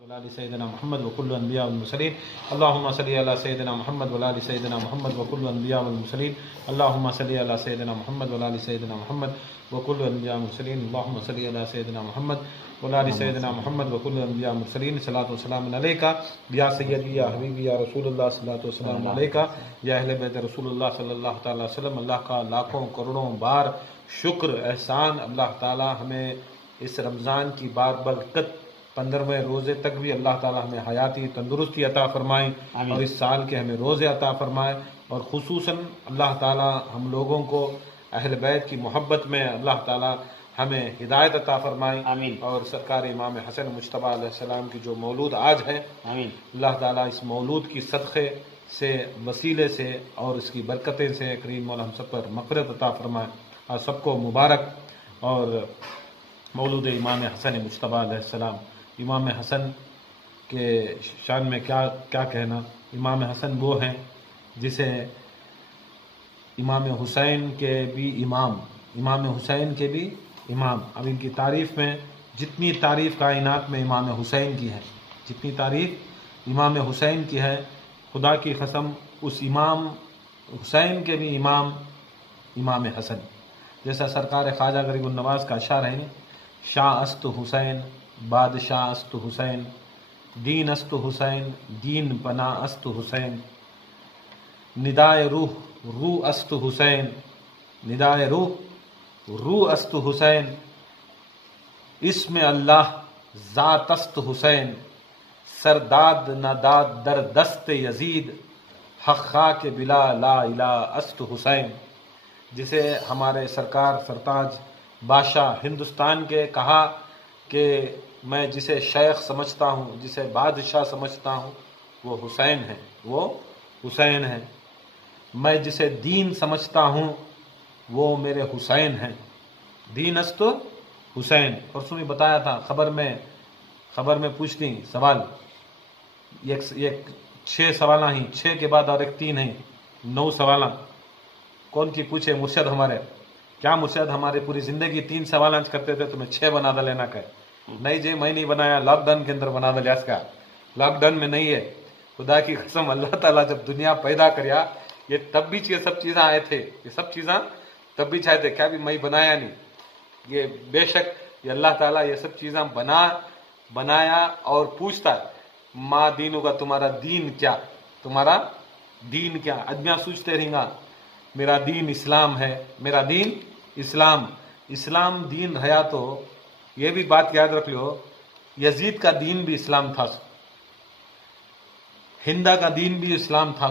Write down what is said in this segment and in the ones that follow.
وعلى سيدنا محمد وكل الانبياء والمرسلين اللهم صل على سيدنا محمد وعلى سيدنا محمد وكل الانبياء والمرسلين اللهم صل على سيدنا محمد وعلى سيدنا محمد وكل الانبياء والمرسلين اللهم صل على سيدنا محمد وعلى سيدنا محمد وكل الانبياء والمرسلين صلاۃ والسلام علیک یا سیدی یا حبیبی یا رسول اللہ صلاۃ والسلام علیک یا اہل بیت رسول اللہ صلی اللہ تعالی وسلم۔ اللہ کا لاکھوں کروڑوں بار شکر احسان، اللہ تعالی ہمیں اس رمضان کی بار برکت 15ویں روزے تک بھی اللہ تعالی ہمیں حیاتی تندرستی عطا فرمائیں اور اس سال کے ہمیں روزے عطا فرمائے، اور خصوصاً اللہ تعالی ہم لوگوں کو اہل بیت کی محبت میں اللہ تعالی ہمیں ہدایت عطا فرمائیں، اور سرکار امام حسن مجتبیٰ علیہ السلام کی جو مولود آج ہے، اللہ تعالی اس مولود کی صدقے سے، وسیلے سے اور اس کی برکتیں سے کریم مولا ہم سب پر مغفرت عطا فرمائے، اور سب کو مبارک۔ اور مولود امام حسن مجتبیٰ علیہ السلام، امام حسن کے شان میں کیا کہنا۔ امام حسن وہ ہیں جسے امام حسین کے بھی امام، اب ان کی تعریف میں جتنی تعریف کائنات میں امام حسین کی ہے، جتنی تعریف امام حسین کی ہے، خدا کی قسم اس امام حسین کے بھی امام حسن، جیسا سرکار خواجہ غریب النواز کا اشعار ہے، شاہ است حسین بادشاہ است حسین، دین است حسین دین پناہ است حسین، ندائے روح است حسین، ندائے روح است حسین، اسم اللہ ذات است حسین، سرداد نداد در دست یزید، حق خاک بلا لا الہ است حسین۔ جسے ہمارے سرکار سرتاج بادشاہ ہندوستان کے کہا کہ میں جسے شیخ سمجھتا ہوں، جسے بادشاہ سمجھتا ہوں، وہ حسین ہے، میں جسے دین سمجھتا ہوں وہ میرے حسین ہیں، دین است حسین۔ اور سنی بتایا تھا خبر میں پوچھتی سوال، یہ 6 سوالہ ہیں، 6 کے بعد اور ایک 3 ہیں، 9 سوالہ کون کی پوچھے؟ مرشد ہمارے، کیا مرشد ہمارے پوری زندگی 3 سوالہ کرتے تھے، تمہیں 6 بنا دا لینا کہ نہیں جی میں نہیں بنایا، لاک ڈاؤن کے اندر بنا دا لیا، اس کا لاک ڈاؤن میں نہیں ہے۔ خدا کی قسم اللہ تعالیٰ جب دنیا پیدا کریا، یہ تب بھی یہ سب چیزاں آئے تھے، یہ سب چیزاں تب بھی چاہتے، کیا بھی میں بنایا نہیں، یہ بے شک یہ اللہ تعالیٰ یہ سب چیزاں بنایا اور پوچھتا ہے ماں دینوں کا، تمہارا دین کیا، تمہارا دین کیا؟ آدمیاں سوچتے رہیں گا میرا دین اسلام ہے، میرا دین اسلام دین رہا، تو یہ بھی بات یاد رکھ لو، یزید کا دین بھی اسلام تھا، ہندا کا دین بھی اسلام تھا،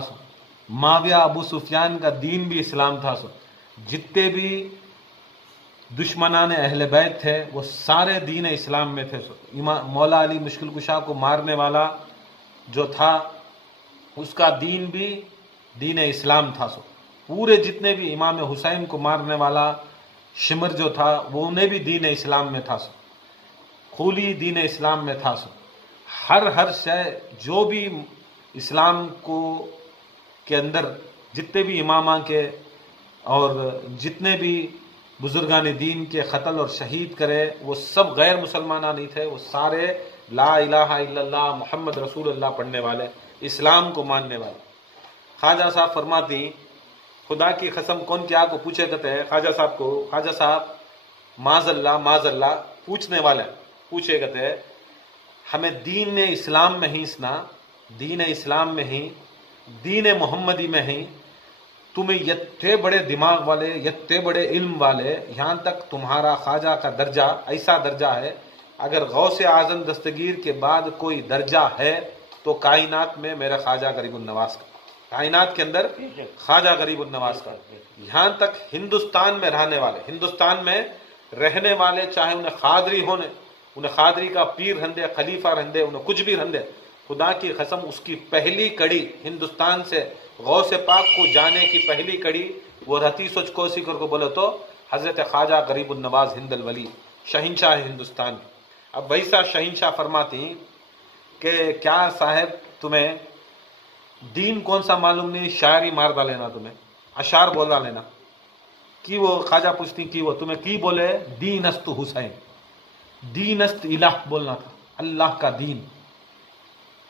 معاویہ ابو سفیان کا دین بھی اسلام تھا، جتنے بھی دشمنان اہل بیت تھے وہ سارے دین اسلام میں تھے۔ مولا علی مشکل کشا کو مارنے والا جو تھا اس کا دین بھی دین اسلام تھا، پورے جتنے بھی امام حسین کو مارنے والا شمر جو تھا وہ انہیں بھی دین اسلام میں تھا، خولی دین اسلام میں تھا، ہر شے جو بھی اسلام کو کے اندر جتنے بھی امامہ کے اور جتنے بھی بزرگان دین کے قتل اور شہید کرے وہ سب غیر مسلمانہ نہیں تھے، وہ سارے لا الہ الا اللہ محمد رسول اللہ پڑھنے والے، اسلام کو ماننے والے۔ خواجہ صاحب فرماتی، خدا کی قسم کون کیا کو پوچھے کہتے ہیں خواجہ صاحب کو، خواجہ صاحب معاذ اللہ پوچھنے والے پوچھے کہتے ہیں ہمیں دین اسلام میں ہی دین محمدی میں ہی تمہیں یتے بڑے دماغ والے، یتے بڑے علم والے، یہاں تک تمہارا خواجہ کا درجہ ایسا درجہ ہے، اگر غوث اعظم دستگیر کے بعد کوئی درجہ ہے تو کائنات میں میرا خواجہ غریب النواز کا، کائنات کے اندر خواجہ غریب النواز کا، یہاں تک ہندوستان میں رہنے والے چاہے انہیں قادری ہونے، انہیں قادری کا پیر رہندے، خلیفہ رہندے، انہیں کچھ بھی رہندے، خدا کی قسم اس کی پہلی کڑی ہندوستان سے غوث پاک کو جانے کی پہلی کڑی وہ رہتی سوچ کوسی کر کو بولے تو حضرت خواجہ غریب النواز ہند الولی شہنشاہ ہندوستان۔ اب ویسا شہنشاہ فرماتی کہ کیا صاحب تمہیں دین کون سا معلوم نہیں، شاعری مار ڈالینا، تمہیں اشعار بول ڈالینا، کی وہ خواجہ پوچھتی کی وہ تمہیں کی بولے؟ دین است حسین، دین است الہ بولنا تھا، اللہ کا دین،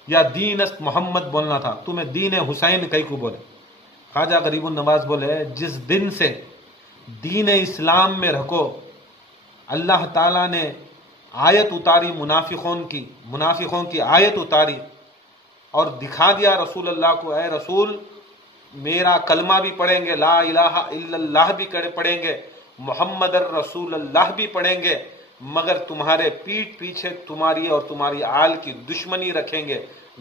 یا دین است محمد بولنا تھا، تمہیں دین حسین کئی کو بولے؟ خواجہ غریب النواز بولے جس دن سے دین اسلام میں رکھو اللہ تعالیٰ نے آیت اتاری منافقوں کی آیت اتاری اور دکھا دیا رسول اللہ کو، اے رسول میرا کلمہ بھی پڑھیں گے، لا الہ الا اللہ بھی پڑھیں گے، محمد الرسول اللہ بھی پڑھیں گے، مگر تمہارے پیٹھ پیچھے تمہاری اور تمہاری آل کی دشمنی رکھیں گے،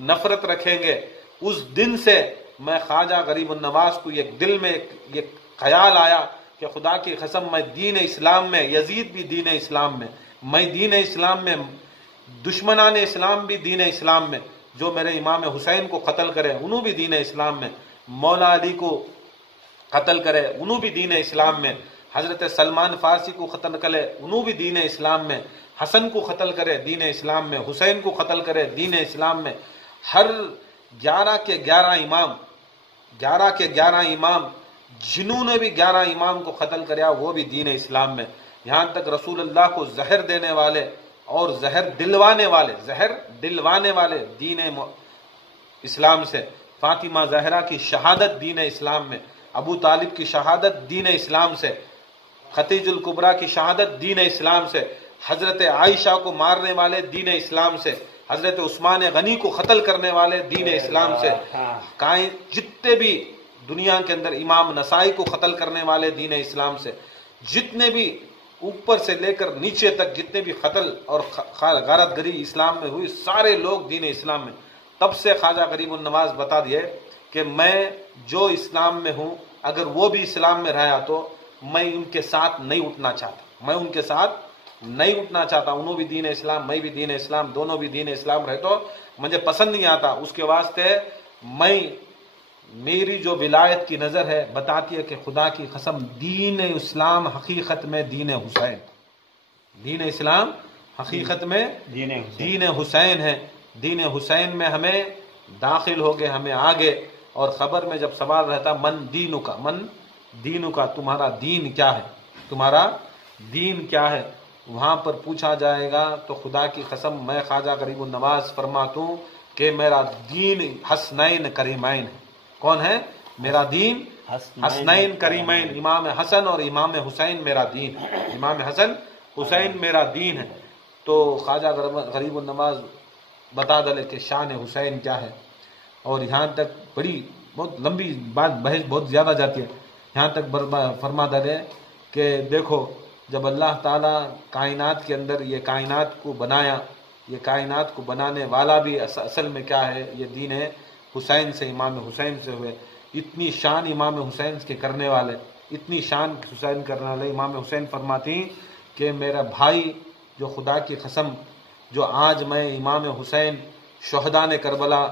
نفرت رکھیں گے۔ اس دن سے میں خواجہ غریب النواز کو ایک دل میں ایک خیال آیا کہ خدا کی قسم میں دین اسلام میں، یزید بھی دین اسلام میں دین اسلام میں، دشمنان اسلام بھی دین اسلام میں، جو میرے امام حسین کو قتل کرے انہوں بھی دین اسلام میں، مولا علی کو قتل کرے انہوں بھی دین اسلام میں، حضرت سلمان فارسی کو قتل کرے انہوں بھی دین اسلام میں، حسن کو قتل کرے دین اسلام میں، حسین کو قتل کرے دین اسلام میں، ہر 11 کے 11 امام جنہوں نے بھی 11 امام کو قتل کریا وہ بھی دین اسلام میں، یہاں تک رسول اللہ کو زہر دینے والے اور زہر دلوانے والے دین اسلام سے، فاطمہ زہرا کی شہادت دین اسلام میں، ابو طالب کی شہادت دین اسلام سے، خدیجہ الکبریٰ کی شہادت دین اسلام سے، حضرت عائشہ کو مارنے والے دین اسلام سے، حضرت عثمان غنی کو قتل کرنے والے دین اسلام سے، جتنے بھی دنیا کے اندر امام نسائی کو قتل کرنے والے دین اسلام سے، جتنے بھی اوپر سے لے کر نیچے تک جتنے بھی قتل اور غارت گری اسلام میں ہوئی سارے لوگ دین اسلام میں۔ تب سے خواجہ غریب النواز بتا دیے کہ میں جو اسلام میں ہوں اگر وہ بھی اسلام میں رہا تو میں ان کے ساتھ نہیں اٹھنا چاہتا، انہوں بھی دین اسلام میں بھی دین اسلام، دونوں بھی دین اسلام رہے تو مجھے پسند نہیں آتا، اس کے واسطے میری جو ولایت کی نظر ہے بتاتی ہے کہ خدا کی قسم دین اسلام حقیقت میں دین حسین، دین اسلام حقیقت میں دین حسین ہے، دین حسین میں ہمیں داخل ہو گئے، ہمیں آگے، اور خبر میں جب سوال رہتا من دینو کا تمہارا دین کیا ہے وہاں پر پوچھا جائے گا تو خدا کی قسم میں خواجہ غریب النواز فرماتا ہوں کہ میرا دین حسنین کریمین ہے۔ کون ہے؟ میرا دین حسنین کریمین، امام حسن اور امام حسین میرا دین ہے، امام حسن حسین میرا دین ہے۔ تو خواجہ غریب النواز بتا دلے کہ شان حسین کیا ہے، اور یہاں تک بہت لمبی بات بحث بہت زیادہ جاتی ہے، یہاں تک فرما دلے کہ دیکھو جب اللہ تعالیٰ کائنات کے اندر یہ کائنات کو بنایا، یہ کائنات کو بنانے والا بھی اصل میں کیا ہے، یہ دین ہے حسین سے، امام حسین سے ہوئے، اتنی شان امام حسین کے کرنے والے، اتنی شان حسین کرنے والے امام حسین فرماتی کہ میرا بھائی جو خدا کی قسم جو آج میں امام حسین شہداء نے کربلا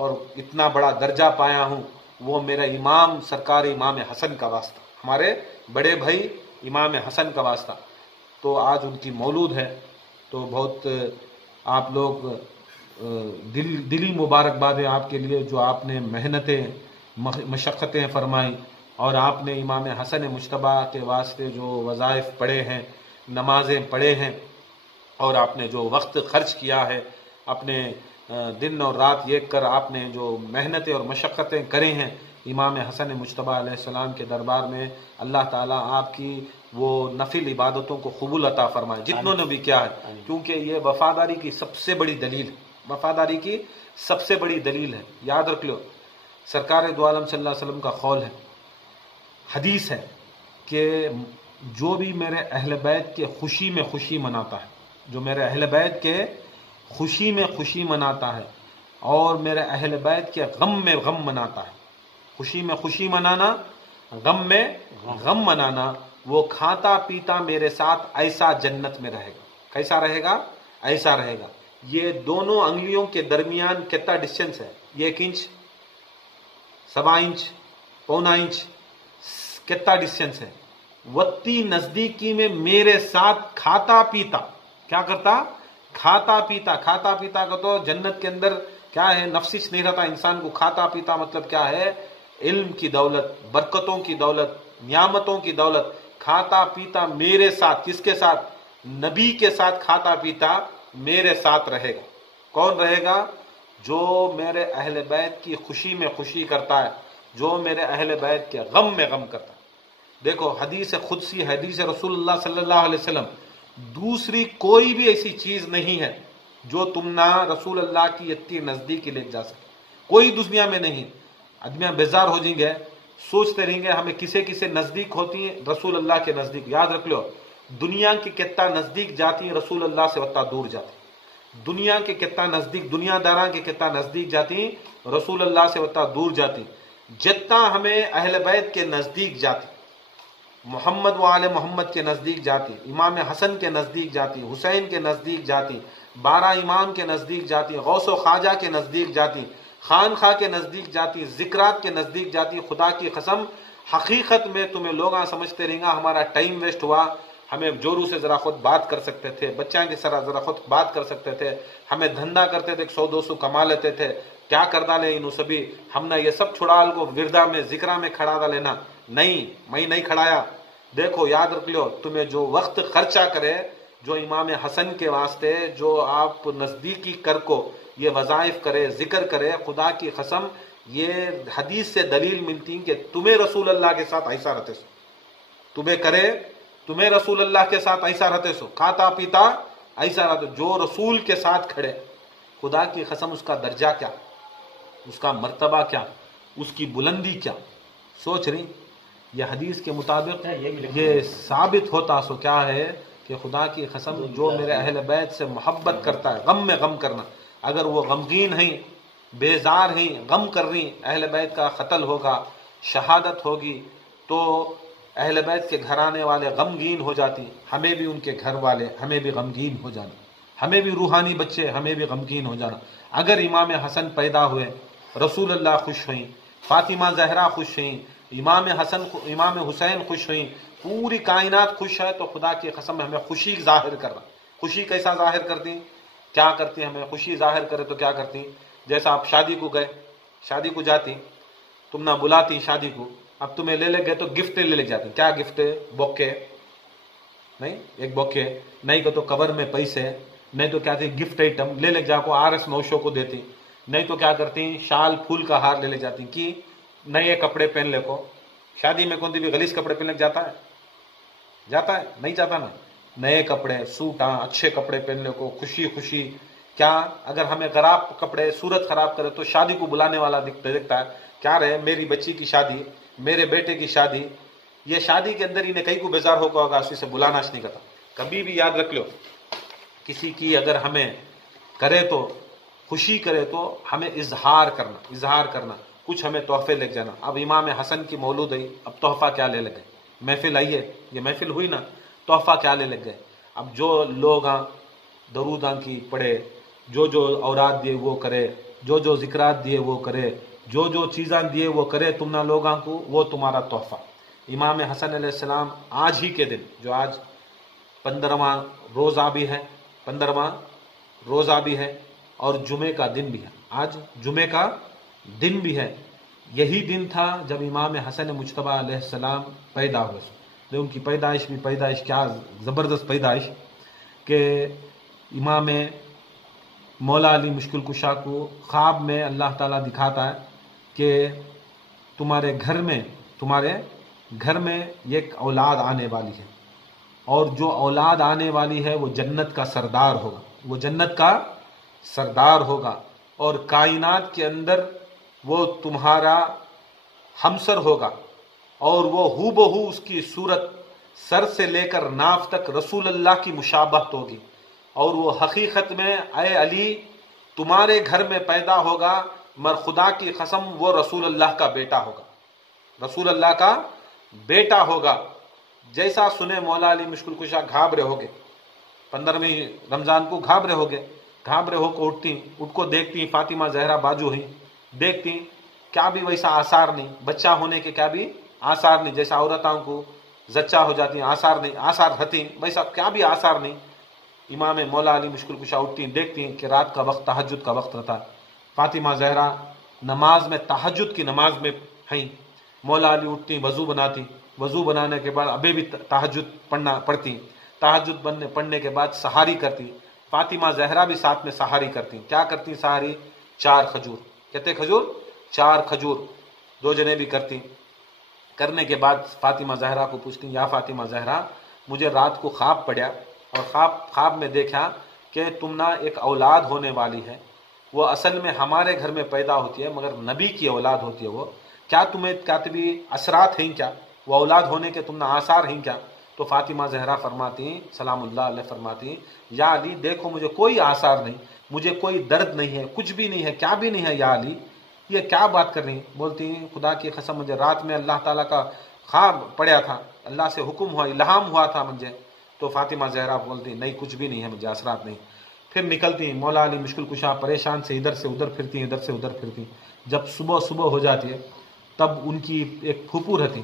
اور اتنا بڑا درجہ پایا ہوں وہ میرا امام سرکار امام حسن کا واسطہ، ہمارے بڑے بھائی امام حسن کا واسطہ۔ تو آج ان کی مولود ہے، تو بہت آپ لوگ دلی مبارکباد ہے آپ کے لیے، جو آپ نے محنتیں مشقتیں فرمائیں اور آپ نے امام حسن مجتبیٰ کے واسطے جو وظائف پڑھے ہیں، نمازیں پڑھے ہیں، اور آپ نے جو وقت خرچ کیا ہے، اپنے دن اور رات ایک کر آپ نے جو محنتیں اور مشقتیں کرے ہیں امام حسن مجتبیٰ علیہ السلام کے دربار میں، اللہ تعالیٰ آپ کی وہ نفل عبادتوں کو قبول عطا فرمائے جتنوں نے بھی کیا ہے، کیونکہ یہ وفاداری کی سب سے بڑی دلیل ہے، یاد رکھ لو۔ سرکار دو عالم صلی اللہ علیہ وسلم کا قول ہے، حدیث ہے کہ جو بھی میرے اہل بیت کے خوشی میں خوشی مناتا ہے، جو میرے اہل بیت کے خوشی میں خوشی مناتا ہے اور میرے اہل بیت کے غم میں غم مناتا ہے، خوشی میں خوشی منانا، غم میں غم منانا، وہ کھاتا پیتا میرے ساتھ ایسا جنت میں رہے گا۔ کیسا رہے گا؟ ایسا رہے گا۔ یہ دونوں انگلیوں کے درمیان کتنا ڈسٹینس ہے؟ 1 انچ، 1.25 انچ، 1.25 انچ، کتنا ڈسٹینس ہے؟ وتی نزدیکی میں میرے ساتھ کھاتا پیتا، کیا کرتا؟ کھاتا پیتا کا تو جنت کے اندر کیا ہے، نفسش نہیں رہتا انسان کو۔ کھاتا پیتا مطلب کیا ہے؟ علم کی دولت، برکتوں کی دولت، نعمتوں کی دولت، کھاتا پیتا میرے ساتھ، کس کے ساتھ؟ نبی کے ساتھ کھاتا پیتا میرے ساتھ رہے گا۔ کون رہے گا؟ جو میرے اہل بیت کی خوشی میں خوشی کرتا ہے، جو میرے اہل بیت کے غم میں غم کرتا ہے۔ دیکھو حدیث قدسی، حدیث رسول اللہ صلی اللہ علیہ وسلم، دوسری کوئی بھی ایسی چیز نہیں ہے جو تم نہ رسول اللہ کی اتنی نزدیک لے جا سکے، کوئی دنیا میں نہیں۔ آدمیاں بیزار ہو جائیں گے، سوچتے رہیں گے ہمیں کسے کسے نزدیک ہوتی ہیں، رسول اللہ کے نزدیک۔ یاد رکھ لو، دنیا کی کتنا نزدیک جاتی ہیں، رسول اللہ سے اتنا دور جاتی ہیں۔ دنیا کے کتنا نزدیک، دنیا داراں کے کتنا نزدیک جاتی ہیں، رسول اللہ سے اتنا دور جاتی ہیں۔ جتنا ہمیں اہل بیت کے نزدیک جاتی، محمد و آل محمد کے نزدیک جاتی، امام حسن کے نزدیک جاتی، حسین کے نزدیک جاتی، 12 امام کے نزدیک جاتی، غوث و خواجہ کے نزدیک جاتی، خانخواہ کے نزدیک جاتی، ذکرات کے نزدیک جاتی، خدا کی قسم حقیقت میں تمہیں لوگ سمجھتے رہیں گا ہمارا ٹائم ویسٹ ہوا، ہمیں جورو سے ذرا خود بات کر سکتے تھے، بچیاں کے سر ذرا خود بات کر سکتے تھے، ہمیں دھندا کرتے تھے 100-200 کما لیتے تھے، کیا کر ڈالے انہوں سبھی، ہم نے یہ سب چھڑال کو وردہ میں ذکرہ میں کھڑا ڈا لینا، نہیں، میں نہیں کھڑایا۔ دیکھو یاد رکھ لو، تمہیں جو وقت خرچہ کرے، جو امام حسن کے واسطے جو آپ نزدیکی کر کو یہ وظائف کرے، ذکر کرے، خدا کی قسم یہ حدیث سے دلیل ملتی کہ تمہیں رسول اللہ کے ساتھ ایسا رہتے سو، تمہیں کرے، تمہیں رسول اللہ کے ساتھ ایسا رہتے سو، کھاتا پیتا ایسا رہتے، جو رسول کے ساتھ کھڑے، خدا کی قسم اس کا درجہ کیا، اس کا مرتبہ کیا، اس کی بلندی کیا، سوچ رہی؟ یہ حدیث کے مطابق یہ ثابت ہوتا سو کیا ہے کہ خدا کی قسم جو میرے اہل بیت سے محبت کرتا ہے، غم میں غم کرنا، اگر وہ غمگین ہیں، بیزار ہیں، غم کر رہی، اہل بیت کا قتل ہوگا، شہادت ہوگی، تو اہل بیت کے گھرانے والے غمگین ہو جاتی، ہمیں بھی ان کے گھر والے، ہمیں بھی غمگین ہو جانا، ہمیں بھی روحانی بچے، ہمیں بھی غمگین ہو جانا۔ اگر امام حسن پیدا ہوئے، رسول اللہ خوش ہوئیں، فاطمہ زہرا خوش ہوئیں، امام حسین خوش ہوئیں، پوری کائنات خوش ہے، تو خدا کی قسم ہمیں خوشی ظاہر کرنا۔ خوشی کیسا ظاہر کرتی، کیا کرتی، ہمیں خوشی ظاہر کرے تو کیا کرتی؟ جیسا آپ شادی کو گئے، شادی کو جاتی، تم نہ بلاتی شادی کو، اب تمہیں لے گئے تو گفٹ لے جاتے، کیا گفٹ؟ بوکے، نہیں ایک بوکے، نہیں تو کور میں پیسے، نہیں تو کیا تھی گفٹ آئٹم لے جا کو RS نوشوں کو دیتی، نہیں تو کیا کرتی شال پھول کا ہار لے جاتی، کی نئے کپڑے پہن لے کو۔ شادی میں کون بھی غلیظ کپڑے پہننے جاتا ہے؟ جاتا ہے؟ نہیں جاتا نا، نئے کپڑے، سوٹاں، اچھے کپڑے پہننے کو، خوشی خوشی۔ کیا اگر ہمیں خراب کپڑے صورت خراب کرے تو شادی کو بلانے والا دیکھتا ہے، کیا رہے میری بچی کی شادی، میرے بیٹے کی شادی، یہ شادی کے اندر انہیں کئی کو بیزار ہوگا، اسی سے بلانا نہیں کرتا۔ کبھی بھی یاد رکھ لو، کسی کی اگر ہمیں کرے تو خوشی کرے تو ہمیں اظہار کرنا، کچھ ہمیں تحفے لے جانا۔ اب امام حسن کی مولود ہے، اب تحفہ کیا لے لگے؟ محفل آئیے، یہ محفل ہوئی نا، تحفہ کیا لے لگ گئے؟ اب جو لوگ دروداں کی پڑھے، جو اوراد دیے وہ کرے، جو ذکرات دیے وہ کرے، جو چیزاں دیے وہ کرے، تم نہ لوگاں کو، وہ تمہارا تحفہ۔ امام حسن علیہ السلام آج ہی کے دن، جو آج 15واں روزہ بھی ہے، 15واں روزہ بھی ہے اور جمعے کا دن بھی ہے، آج جمعے کا دن بھی ہے، یہی دن تھا جب امام حسن مجتبیٰ علیہ السلام پیدا ہوئے۔ ان کی پیدائش بھی پیدائش کیا زبردست پیدائش کہ امام مولا علی مشکل کشا کو خواب میں اللہ تعالیٰ دکھاتا ہے کہ تمہارے گھر میں ایک اولاد آنے والی ہے، اور جو اولاد آنے والی ہے وہ جنت کا سردار ہوگا، وہ جنت کا سردار ہوگا، اور کائنات کے اندر وہ تمہارا ہمسر ہوگا، اور وہ ہو بہو اس کی صورت سر سے لے کر ناف تک رسول اللہ کی مشابہت ہوگی، اور وہ حقیقت میں اے علی تمہارے گھر میں پیدا ہوگا، مر خدا کی قسم وہ رسول اللہ کا بیٹا ہوگا، رسول اللہ کا بیٹا ہوگا۔ جیسا سنے مولا علی مشکل کشا گھابرے ہو گئے، 15ویں رمضان کو گھابرے ہو گئے، گھابرے ہو کو اٹھتی، اٹھ کو دیکھتی فاطمہ زہرا بازو ہیں، دیکھتی کیا بھی ویسا آثار نہیں، بچہ ہونے کے کیا بھی آثار نہیں، جیسا عورتوں کو زچہ ہو جاتی ہیں آثار نہیں، آثار رہتی ویسا کیا بھی آثار نہیں۔ امام مولا علی مشکل کشا اٹھتی دیکھتی کہ رات کا وقت تہجد کا وقت رہتا ہے، فاطمہ زہرا نماز میں تہجد کی نماز میں ہیں، مولا علی اٹھتی وضو بناتی، وضو بنانے کے بعد ابھی بھی تہجد پڑھتی، تہجد پڑھنے کے بعد سحاری کرتی، فاطمہ زہرا بھی ساتھ میں سحاری کرتی، کیا کرتی سحاری؟ 4 کھجور. کہتے کھجور 4 کھجور 2 جنے بھی کرتی. کرنے کے بعد فاطمہ زہرا کو پوچھتی یا فاطمہ زہرا مجھے رات کو خواب پڑیا اور خواب میں دیکھا کہ تم نہ ایک اولاد ہونے والی ہے، وہ اصل میں ہمارے گھر میں پیدا ہوتی ہے مگر نبی کی اولاد ہوتی ہے. وہ کیا تمہیں کاتبی اثرات ہیں کیا، وہ اولاد ہونے کے تم نہ آثار ہیں کیا؟ تو فاطمہ زہرا فرماتی سلام اللہ علیہ فرماتی یا علی دیکھو مجھے کوئی آثار نہیں، مجھے کوئی درد نہیں ہے، کچھ بھی نہیں ہے، کیا بھی نہیں ہے یا علی. یہ کیا بات کر رہی ہیں؟ بولتی ہیں خدا کی قسم مجھے رات میں اللہ تعالیٰ کا خواب پڑیا تھا، اللہ سے حکم ہوا، الہام ہوا تھا مجھے. تو فاطمہ زہرا بولتی نہیں کچھ بھی نہیں ہے، مجھے اثرات نہیں. پھر نکلتی ہیں. مولا علی مشکل کشا پریشان سے ادھر سے ادھر پھرتی ہیں، ادھر سے ادھر پھرتی. جب صبح ہو جاتی ہے تب ان کی ایک پھوپھو رہتی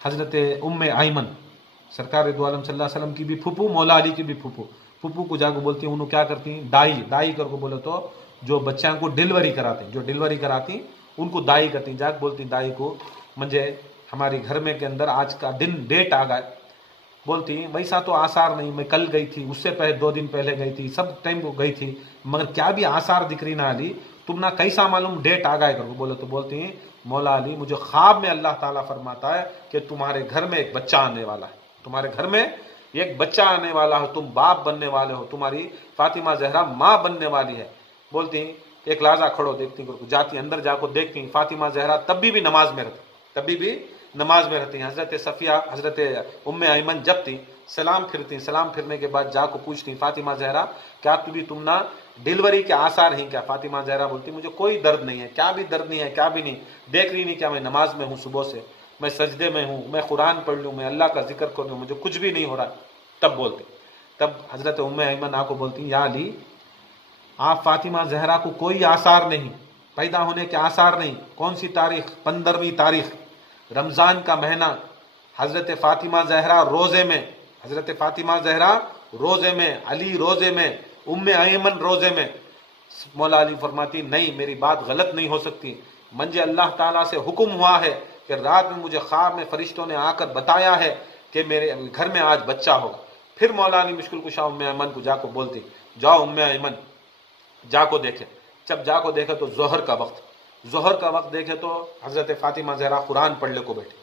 حضرت ام ایمن، سرکار دو عالم صلی اللہ علیہ وسلم کی بھی پھوپھو، مولا علی کی بھی پھوپھو کو جا کے بولتی ہیں. انہوں کیا کرتی ہیں دائی کر کو بولے تو جو بچوں کو ڈیلیوری کراتی ان کو دائی کرتی. جا کے بولتی دائی کو مجھے ہماری گھر میں کے اندر آج کا دن ڈیٹ آ گئے. بولتی ویسا تو آثار نہیں، میں کل گئی تھی، اس سے پہلے 2 دن پہلے گئی تھی، سب ٹائم کو گئی تھی، مگر کیا بھی آثار دکھ رہی نہ علی، تم نہ کیسا معلوم ڈیٹ آ گئے کر بولے. تو بولتی ہیں مولا علی مجھے خواب میں اللہ تعالیٰ فرماتا ہے کہ تمہارے گھر میں ایک بچہ آنے والا ہے، تمہارے گھر میں ایک بچہ آنے والا ہے، تم باپ بننے والے ہو، تمہاری فاطمہ زہرا ماں بننے والی ہے. بولتی ہیں ایک لحظہ کھڑو دیکھتی جاتی اندر جا کو دیکھتی ہیں فاطمہ زہرا تب بھی نماز میں رہتی ہیں. حضرت صفیہ حضرت ام ایمن جب تھی سلام پھرنے کے بعد جا کو پوچھتی فاطمہ زہرا کیا تم نہ ڈیلیوری کے آثار ہیں کیا؟ فاطمہ زہرا بولتی مجھے کوئی درد نہیں ہے، کیا بھی درد نہیں ہے، کیا بھی نہیں دیکھ رہی نہیں کیا میں نماز میں ہوں، صبح سے میں سجدے میں ہوں، میں قرآن پڑھ لوں، میں اللہ کا ذکر کر لوں، مجھے کچھ بھی نہیں ہو رہا. تب حضرت ام ایمن آ کو بولتی یا علی آپ فاطمہ زہرا کو کوئی آثار نہیں، پیدا ہونے کے آثار نہیں. کون سی تاریخ؟ 15ویں تاریخ رمضان کا مہینہ. حضرت فاطمہ زہرا روزے میں، علی روزے میں، ام ایمن روزے میں. مولا علی فرماتی نہیں میری بات غلط نہیں ہو سکتی، مجھے اللہ تعالیٰ سے حکم ہوا ہے کہ رات میں مجھے خواب میں فرشتوں نے آ کر بتایا ہے کہ میرے گھر میں آج بچہ ہوگا. پھر مولا علی مشکل کشا ام ایمن کو جا کو بولتی جاؤ ام ایمن جا کو دیکھے. جب جا کو دیکھے تو ظہر کا وقت دیکھے تو حضرت فاطمہ زہرا قرآن پڑھ لے کو بیٹھے.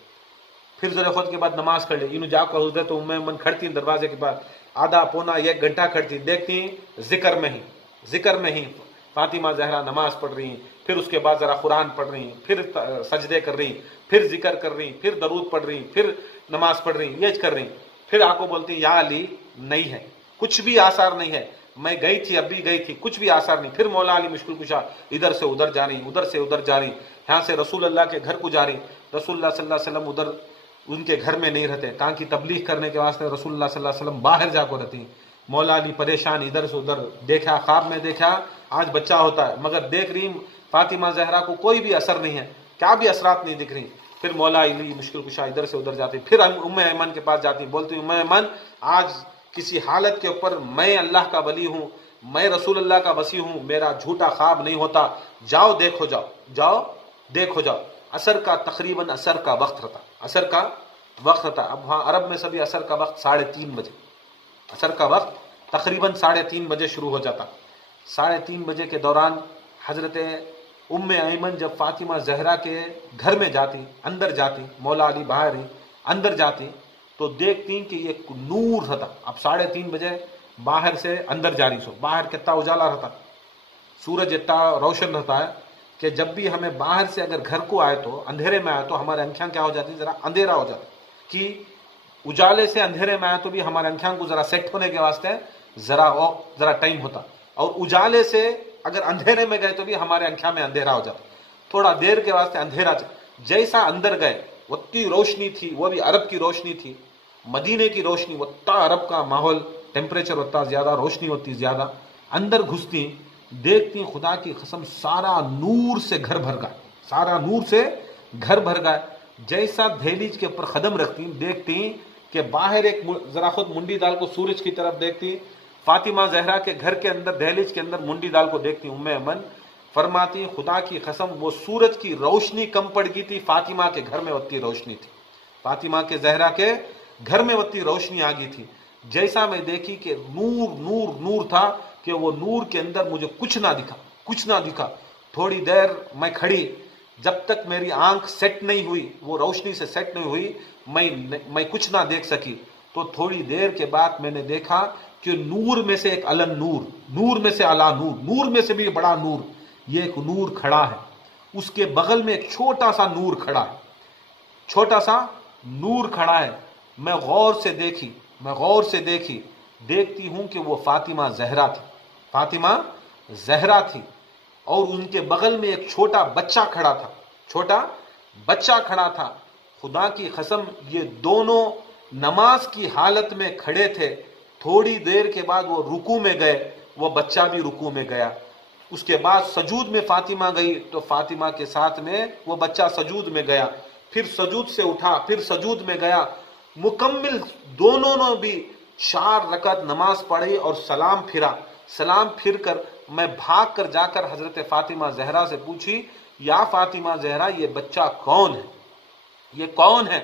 پھر ذرا خود کے بعد نماز کر لے. انہوں جا کو حضرت ام ایمن کھڑتی دروازے کے بعد آدھا پونا 1 گھنٹہ کھڑتی، دیکھتی ذکر میں ہی فاطمہ زہرا نماز پڑھ رہی ہیں. پھر اس کے بعد ذرا قرآن پڑھ رہی ہیں، پھر سجدے کر رہی ہیں، پھر ذکر کر رہی ہیں، پھر درود پڑھ رہی ہیں، پھر نماز پڑھ رہی ہیں، یہ کر رہی ہیں. پھر آپ کو بولتی یا علی نہیں ہے، کچھ بھی آثار نہیں ہے، میں گئی تھی اب بھی گئی تھی، کچھ بھی آثار نہیں. پھر مولا علی مشکل کشا ادھر سے ادھر جا رہی، یہاں سے رسول اللہ کے گھر کو جا رہی. رسول اللہ صلی اللہ علیہ وسلم ادھر ان کے گھر میں نہیں رہتے، کہاں کی تبلیغ کرنے کے واسطے رسول اللہ صلی اللہ علیہ وسلم باہر جا کو رہتی. مولا علی پریشان ادھر سے ادھر دیکھا، خواب میں دیکھا آج بچہ ہوتا ہے، مگر دیکھ رہی فاطمہ زہرا کو کوئی بھی اثر نہیں ہے، کیا بھی اثرات نہیں دکھ رہی. پھر مولا علی مشکل کشا ادھر سے ادھر جاتی. پھر ام ایمن کے پاس جاتی، بولتی ام ایمن آج کسی حالت کے اوپر میں اللہ کا ولی ہوں، میں رسول اللہ کا وصی ہوں، میرا جھوٹا خواب نہیں ہوتا، جاؤ دیکھو جاؤ. تقریباً اثر کا وقت رہتا. اب وہاں عرب میں سبھی اثر کا وقت 3:30 بجے، اثر کا وقت تقریباً 3:30 بجے شروع ہو جاتا. 3:30 بجے کے دوران حضرت ام ایمن جب فاطمہ زہرا کے گھر میں جاتی، اندر جاتی، مولا علی باہر ہی اندر جاتی تو دیکھتی کہ ایک نور رہتا. اب 3:30 بجے باہر سے اندر جا رہی، باہر کتنا اجالا رہتا، سورج اتنا روشن رہتا ہے کہ جب بھی ہمیں باہر سے اگر گھر کو آئے تو اندھیرے میں آئے تو ہمارے آنکھیں کیا ہو جاتی، ذرا اندھیرا ہو جاتا. کہ اجالے سے اندھیرے میں آئے تو بھی ہمارے آنکھوں کو ذرا سیٹ ہونے کے واسطے ذرا ٹائم ہوتا، اور اجالے سے اگر اندھیرے میں گئے تو بھی ہمارے آنکھوں میں اندھیرا ہو جاتا. تھوڑا دیر کے واسطے اندھیرا جیسا اندر گئے اتنی روشنی تھی، وہ بھی عرب کی روشنی تھی، مدینے کی روشنی، اتنا عرب کا ماحول، ٹیمپریچر اتنا زیادہ، روشنی ہوتی زیادہ. اندر گھستی دیکھتی خدا کی قسم سارا نور سے گھر بھر گئے. جیسا دہلیز کے اوپر قدم رکھتی دیکھتی کہ باہر ایک ذرا خود منڈی ڈال کو سورج کی طرف دیکھتی، فاطمہ زہرا کے گھر کے اندر دہلیز کے اندر منڈی ڈال کو دیکھتی. ام ایمن فرماتی خدا کی قسم وہ سورج کی روشنی کم پڑ گئی تھی، فاطمہ کے گھر میں اتنی روشنی تھی، فاطمہ کے زہرا کے گھر میں اتنی روشنی آ گئی تھی. جیسا میں دیکھی کہ نور تھا کہ وہ نور کے اندر مجھے کچھ نہ دکھا، کچھ نہ دکھا. تھوڑی دیر میں کھڑی، جب تک میری آنکھ سیٹ نہیں ہوئی، وہ روشنی سے سیٹ نہیں ہوئی، میں کچھ نہ دیکھ سکی. تو تھوڑی دیر کے بعد میں نے دیکھا کہ نور میں سے ایک علن نور، نور میں سے اعلیٰ نور، نور میں سے بھی بڑا نور، یہ ایک نور کھڑا ہے. اس کے بغل میں ایک چھوٹا سا نور کھڑا ہے، چھوٹا سا نور کھڑا ہے. میں غور سے دیکھی، دیکھتی ہوں کہ وہ فاطمہ زہرا تھی، فاطمہ زہرا تھی. اور ان کے بغل میں ایک چھوٹا بچہ کھڑا تھا. خدا کی قسم یہ دونوں نماز کی حالت میں کھڑے تھے. تھوڑی دیر کے بعد وہ رکوع میں گئے، وہ بچہ بھی رکوع میں گیا. اس کے بعد سجود میں فاطمہ گئی تو فاطمہ کے ساتھ میں وہ بچہ سجود میں گیا. پھر سجود سے اٹھا، پھر سجود میں گیا. مکمل دونوں نے بھی 4 رکعت نماز پڑھی اور سلام پھرا. سلام پھر کر میں بھاگ کر جا کر حضرت فاطمہ زہرا سے پوچھی، یا فاطمہ زہرا یہ بچہ کون ہے، یہ کون ہے؟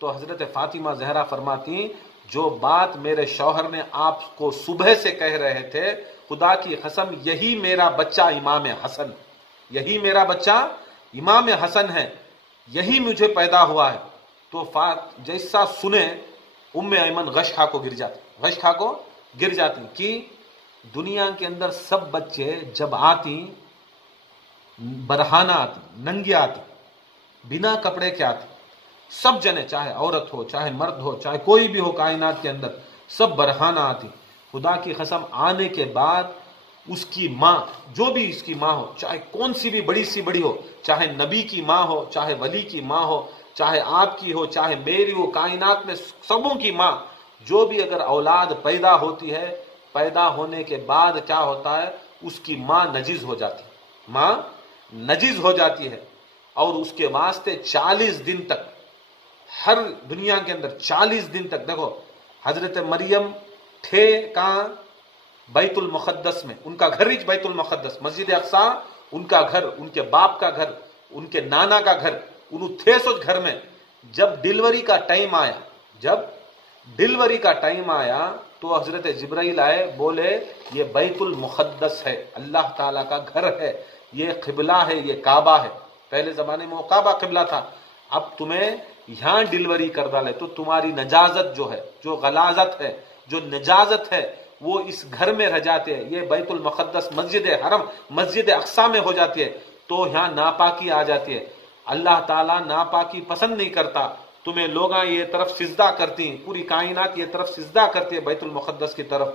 تو حضرت فاطمہ زہرا فرماتی، جو بات میرے شوہر نے آپ کو صبح سے کہہ رہے تھے، خدا کی قسم یہی میرا بچہ امام حسن، یہی میرا بچہ امام حسن ہے، یہی مجھے پیدا ہوا ہے. تو جیسا سنے ام ایمن غش کھا کو گر جاتی کہ دنیا کے اندر سب بچے جب آتی برہانہ آتی، ننگی آتی، بنا کپڑے کے آتی، سب جنے، چاہے عورت ہو، چاہے مرد ہو، چاہے کوئی بھی ہو کائنات کے اندر، سب برہانہ آتی. خدا کی قسم آنے کے بعد اس کی ماں، جو بھی اس کی ماں ہو، چاہے کون سی بھی بڑی سی بڑی ہو، چاہے نبی کی ماں ہو، چاہے ولی کی ماں ہو، چاہے آپ کی ہو، چاہے میری ہو، کائنات میں سبوں کی ماں، جو بھی اگر اولاد پیدا ہوتی ہے، پیدا ہونے کے بعد کیا ہوتا ہے، اس کی ماں نجس ہو جاتی ہے، ماں نجس ہو جاتی ہے. اور اس کے واسطے 40 دن تک، ہر دنیا کے اندر 40 دن تک، دیکھو حضرت مریم تھے کہاں؟ بیت المقدس میں، ان کا گھر ہی بیت المقدس، مسجد اقصی ان کا گھر، ان کے باپ کا گھر، ان کے نانا کا گھر، انہوں تھے سو گھر میں. جب ڈیلیوری کا ٹائم آیا تو حضرت جبرائیل آئے، بولے یہ بیت المقدس ہے، اللہ تعالیٰ کا گھر ہے، یہ قبلہ ہے، یہ کعبہ ہے. پہلے زمانے میں وہ کعبہ قبلہ تھا، اب تمہیں یہاں ڈیلیوری کر ڈالے تو تمہاری نجازت جو ہے، جو غلاظت ہے، جو نجازت ہے، وہ اس گھر میں رہ جاتے ہیں. یہ بیت المقدس، مسجد حرم، مسجد اقصی میں ہو جاتی ہے تو یہاں ناپاکی آ جاتی ہے. اللہ تعالیٰ ناپاکی پسند نہیں کرتا. تمہیں لوگ یہ طرف سجدہ کرتی ہیں، پوری کائنات یہ طرف سجدہ کرتی ہے بیت المقدس کی طرف.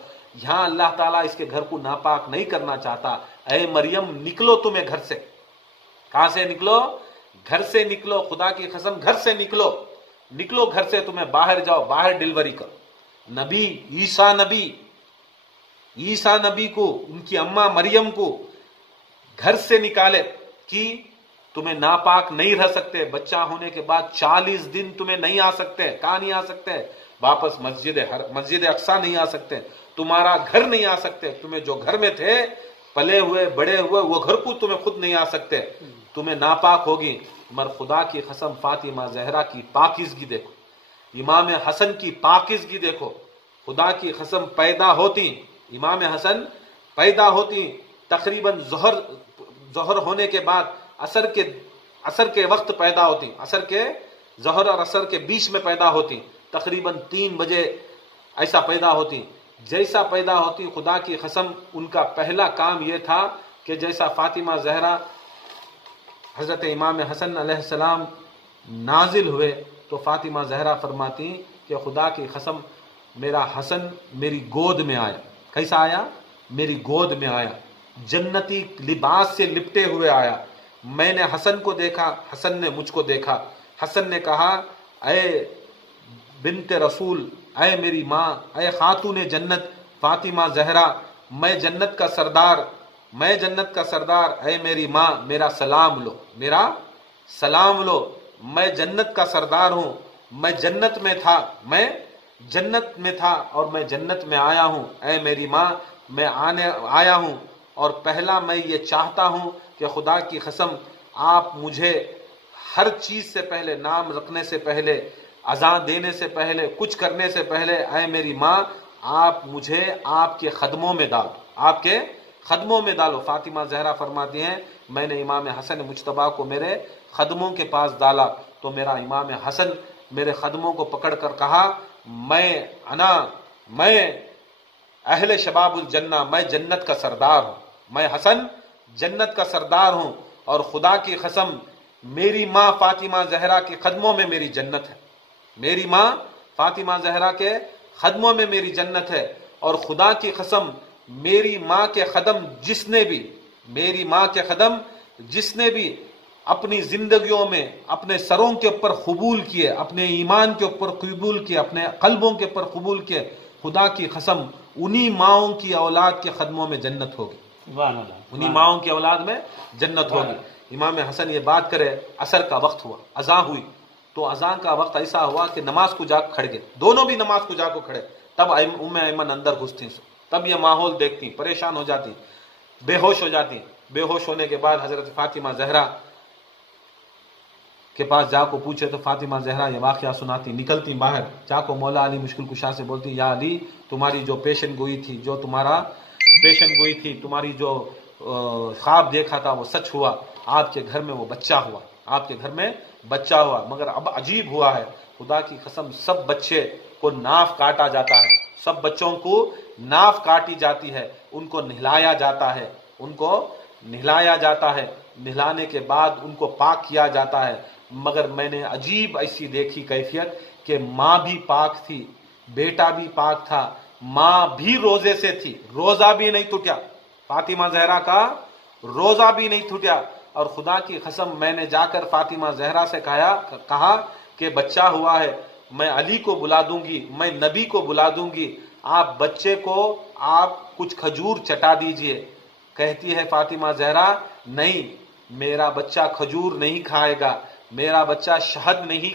یہاں اللہ تعالیٰ اس کے گھر کو ناپاک نہیں کرنا چاہتا. اے مریم نکلو، تمہیں گھر سے، کہاں سے نکلو؟ گھر سے نکلو، خدا کی قسم گھر سے نکلو گھر سے، تمہیں باہر جاؤ، باہر ڈیلیوری کرو. نبی عیسیٰ نبی کو، ان کی اماں مریم کو گھر سے نکالے کہ تمہیں ناپاک نہیں رہ سکتے. بچہ ہونے کے بعد 40 دن تمہیں نہیں آ سکتے. کہاں نہیں آ سکتے؟ واپس مسجد اقصی نہیں آ سکتے، تمہارا گھر نہیں آ سکتے. تمہیں جو گھر میں تھے، پلے ہوئے بڑے ہوئے، وہ گھر کو تمہیں خود نہیں آ سکتے، تمہیں ناپاک ہوگی. مر خدا کی قسم فاطمہ زہرا کی پاکیزگی دیکھو، امام حسن کی پاکیزگی دیکھو. خدا کی قسم امام حسن پیدا ہوتی تقریباً ظہر ہونے کے بعد عصر کے وقت پیدا ہوتی، ظہر اور عصر کے بیچ میں پیدا ہوتی، تقریباً 3 بجے ایسا پیدا ہوتی. جیسا پیدا ہوتی، خدا کی قسم ان کا پہلا کام یہ تھا کہ جیسا فاطمہ زہرا حضرت امام حسن علیہ السلام نازل ہوئے تو فاطمہ زہرا فرماتی کہ خدا کی قسم میرا حسن میری گود میں آیا. کیسا آیا؟ میری گود میں آیا، جنتی لباس سے لپٹے ہوئے آیا. میں نے حسن کو دیکھا، حسن نے مجھ کو دیکھا. حسن نے کہا، اے بنت رسول، اے میری ماں، اے خاتون جنت فاطمہ زہرا، میں جنت کا سردار، اے میری ماں میرا سلام لو. میں جنت کا سردار ہوں، میں جنت میں تھا اور میں جنت میں آیا ہوں. اے میری ماں، میں آیا ہوں اور پہلا میں یہ چاہتا ہوں کہ خدا کی قسم آپ مجھے ہر چیز سے پہلے، نام رکھنے سے پہلے، اذان دینے سے پہلے، کچھ کرنے سے پہلے، اے میری ماں آپ مجھے آپ کے قدموں میں ڈال دو، آپ کے خدموں میں ڈالو. فاطمہ زہرا فرماتی ہیں میں نے امام حسن مجتبیٰ کو میرے خدموں کے پاس ڈالا تو میرا امام حسن میرے خدموں کو پکڑ کر کہا میں اہل شباب الجنہ، میں جنت کا سردار ہوں، میں حسن جنت کا سردار ہوں، اور خدا کی قسم میری ماں فاطمہ زہرا کے قدموں میں میری جنت ہے، میری ماں فاطمہ زہرا کے قدموں میں میری جنت ہے، اور خدا کی قسم میری ماں کے قدم جس نے بھی اپنی زندگیوں میں اپنے سروں کے اوپر قبول کیے، اپنے ایمان کے اوپر قبول کیے، اپنے قلبوں کے اوپر قبول کیے، خدا کی قسم انہی ماؤں کی اولاد کے قدموں میں جنت ہوگی، انہی ماؤں کی اولاد میں جنت ہوگی. امام حسن یہ بات کرے، عصر کا وقت ہوا، اذان ہوئی، تو اذان کا وقت ایسا ہوا کہ نماز کو جا کھڑ گئے، دونوں بھی نماز کو جا کو کھڑے. تب ام ایمن اندر گھستی، تب یہ ماحول دیکھتی، پریشان ہو جاتی، بے ہوش ہو جاتی. بے ہوش ہونے کے بعد حضرت فاطمہ زہرا کے پاس جا کو پوچھے تو فاطمہ زہرا یہ واقعہ سناتی، نکلتی باہر، جا کو مولا علی مشکل کشا سے بولتی یا علی تمہاری جو پیشن گوئی تھی، تمہاری جو خواب دیکھا تھا وہ سچ ہوا، آپ کے گھر میں وہ بچہ ہوا، مگر اب عجیب ہوا ہے، خدا کی قسم سب بچے کو ناف کاٹا جاتا ہے، سب بچوں کو ناف کاٹی جاتی ہے، ان کو نہلایا جاتا ہے، نہلانے کے بعد ان کو پاک کیا جاتا ہے، مگر میں نے عجیب ایسی دیکھی کیفیت کہ ماں بھی پاک تھی، بیٹا بھی پاک تھا، ماں بھی روزے سے تھی، روزہ بھی نہیں ٹوٹا، فاطمہ زہرا کا روزہ بھی نہیں ٹوٹا. اور خدا کی قسم میں نے جا کر فاطمہ زہرا سے کہا کہ بچہ ہوا ہے، میں علی کو بلا دوں گی، میں نبی کو بلا دوں گی، آپ بچے کو آپ کچھ کھجور چٹا دیجئے. کہتی ہے فاطمہ زہرا نہیں، میرا بچہ کھجور نہیں کھائے گا، میرا بچہ شہد نہیں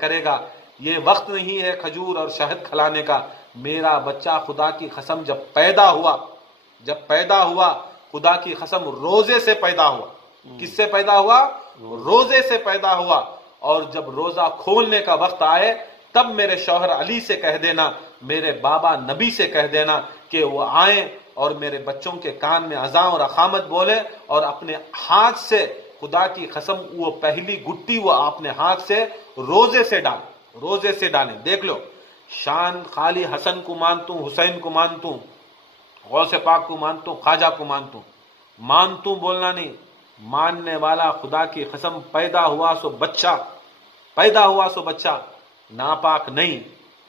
کرے گا، یہ وقت نہیں ہے کھجور اور شہد کھلانے کا. میرا بچہ خدا کی قسم جب پیدا ہوا خدا کی قسم روزے سے پیدا ہوا. کس سے پیدا ہوا؟ روزے سے پیدا ہوا. اور جب روزہ کھولنے کا وقت آئے تب میرے شوہر علی سے کہہ دینا، میرے بابا نبی سے کہہ دینا کہ وہ آئیں اور میرے بچوں کے کان میں اذان اور اقامت بولے، اور اپنے ہاتھ سے خدا کی قسم وہ پہلی گٹی وہ اپنے ہاتھ سے روزے سے ڈالیں. دیکھ لو شان، خالی حسن کو مانتا ہوں، حسین کو مانتا ہوں، غوث پاک کو مانتا ہوں، خواجہ کو مانتا ہوں بولنا نہیں، ماننے والا خدا کی قسم پیدا ہوا سو بچہ ناپاک نہیں،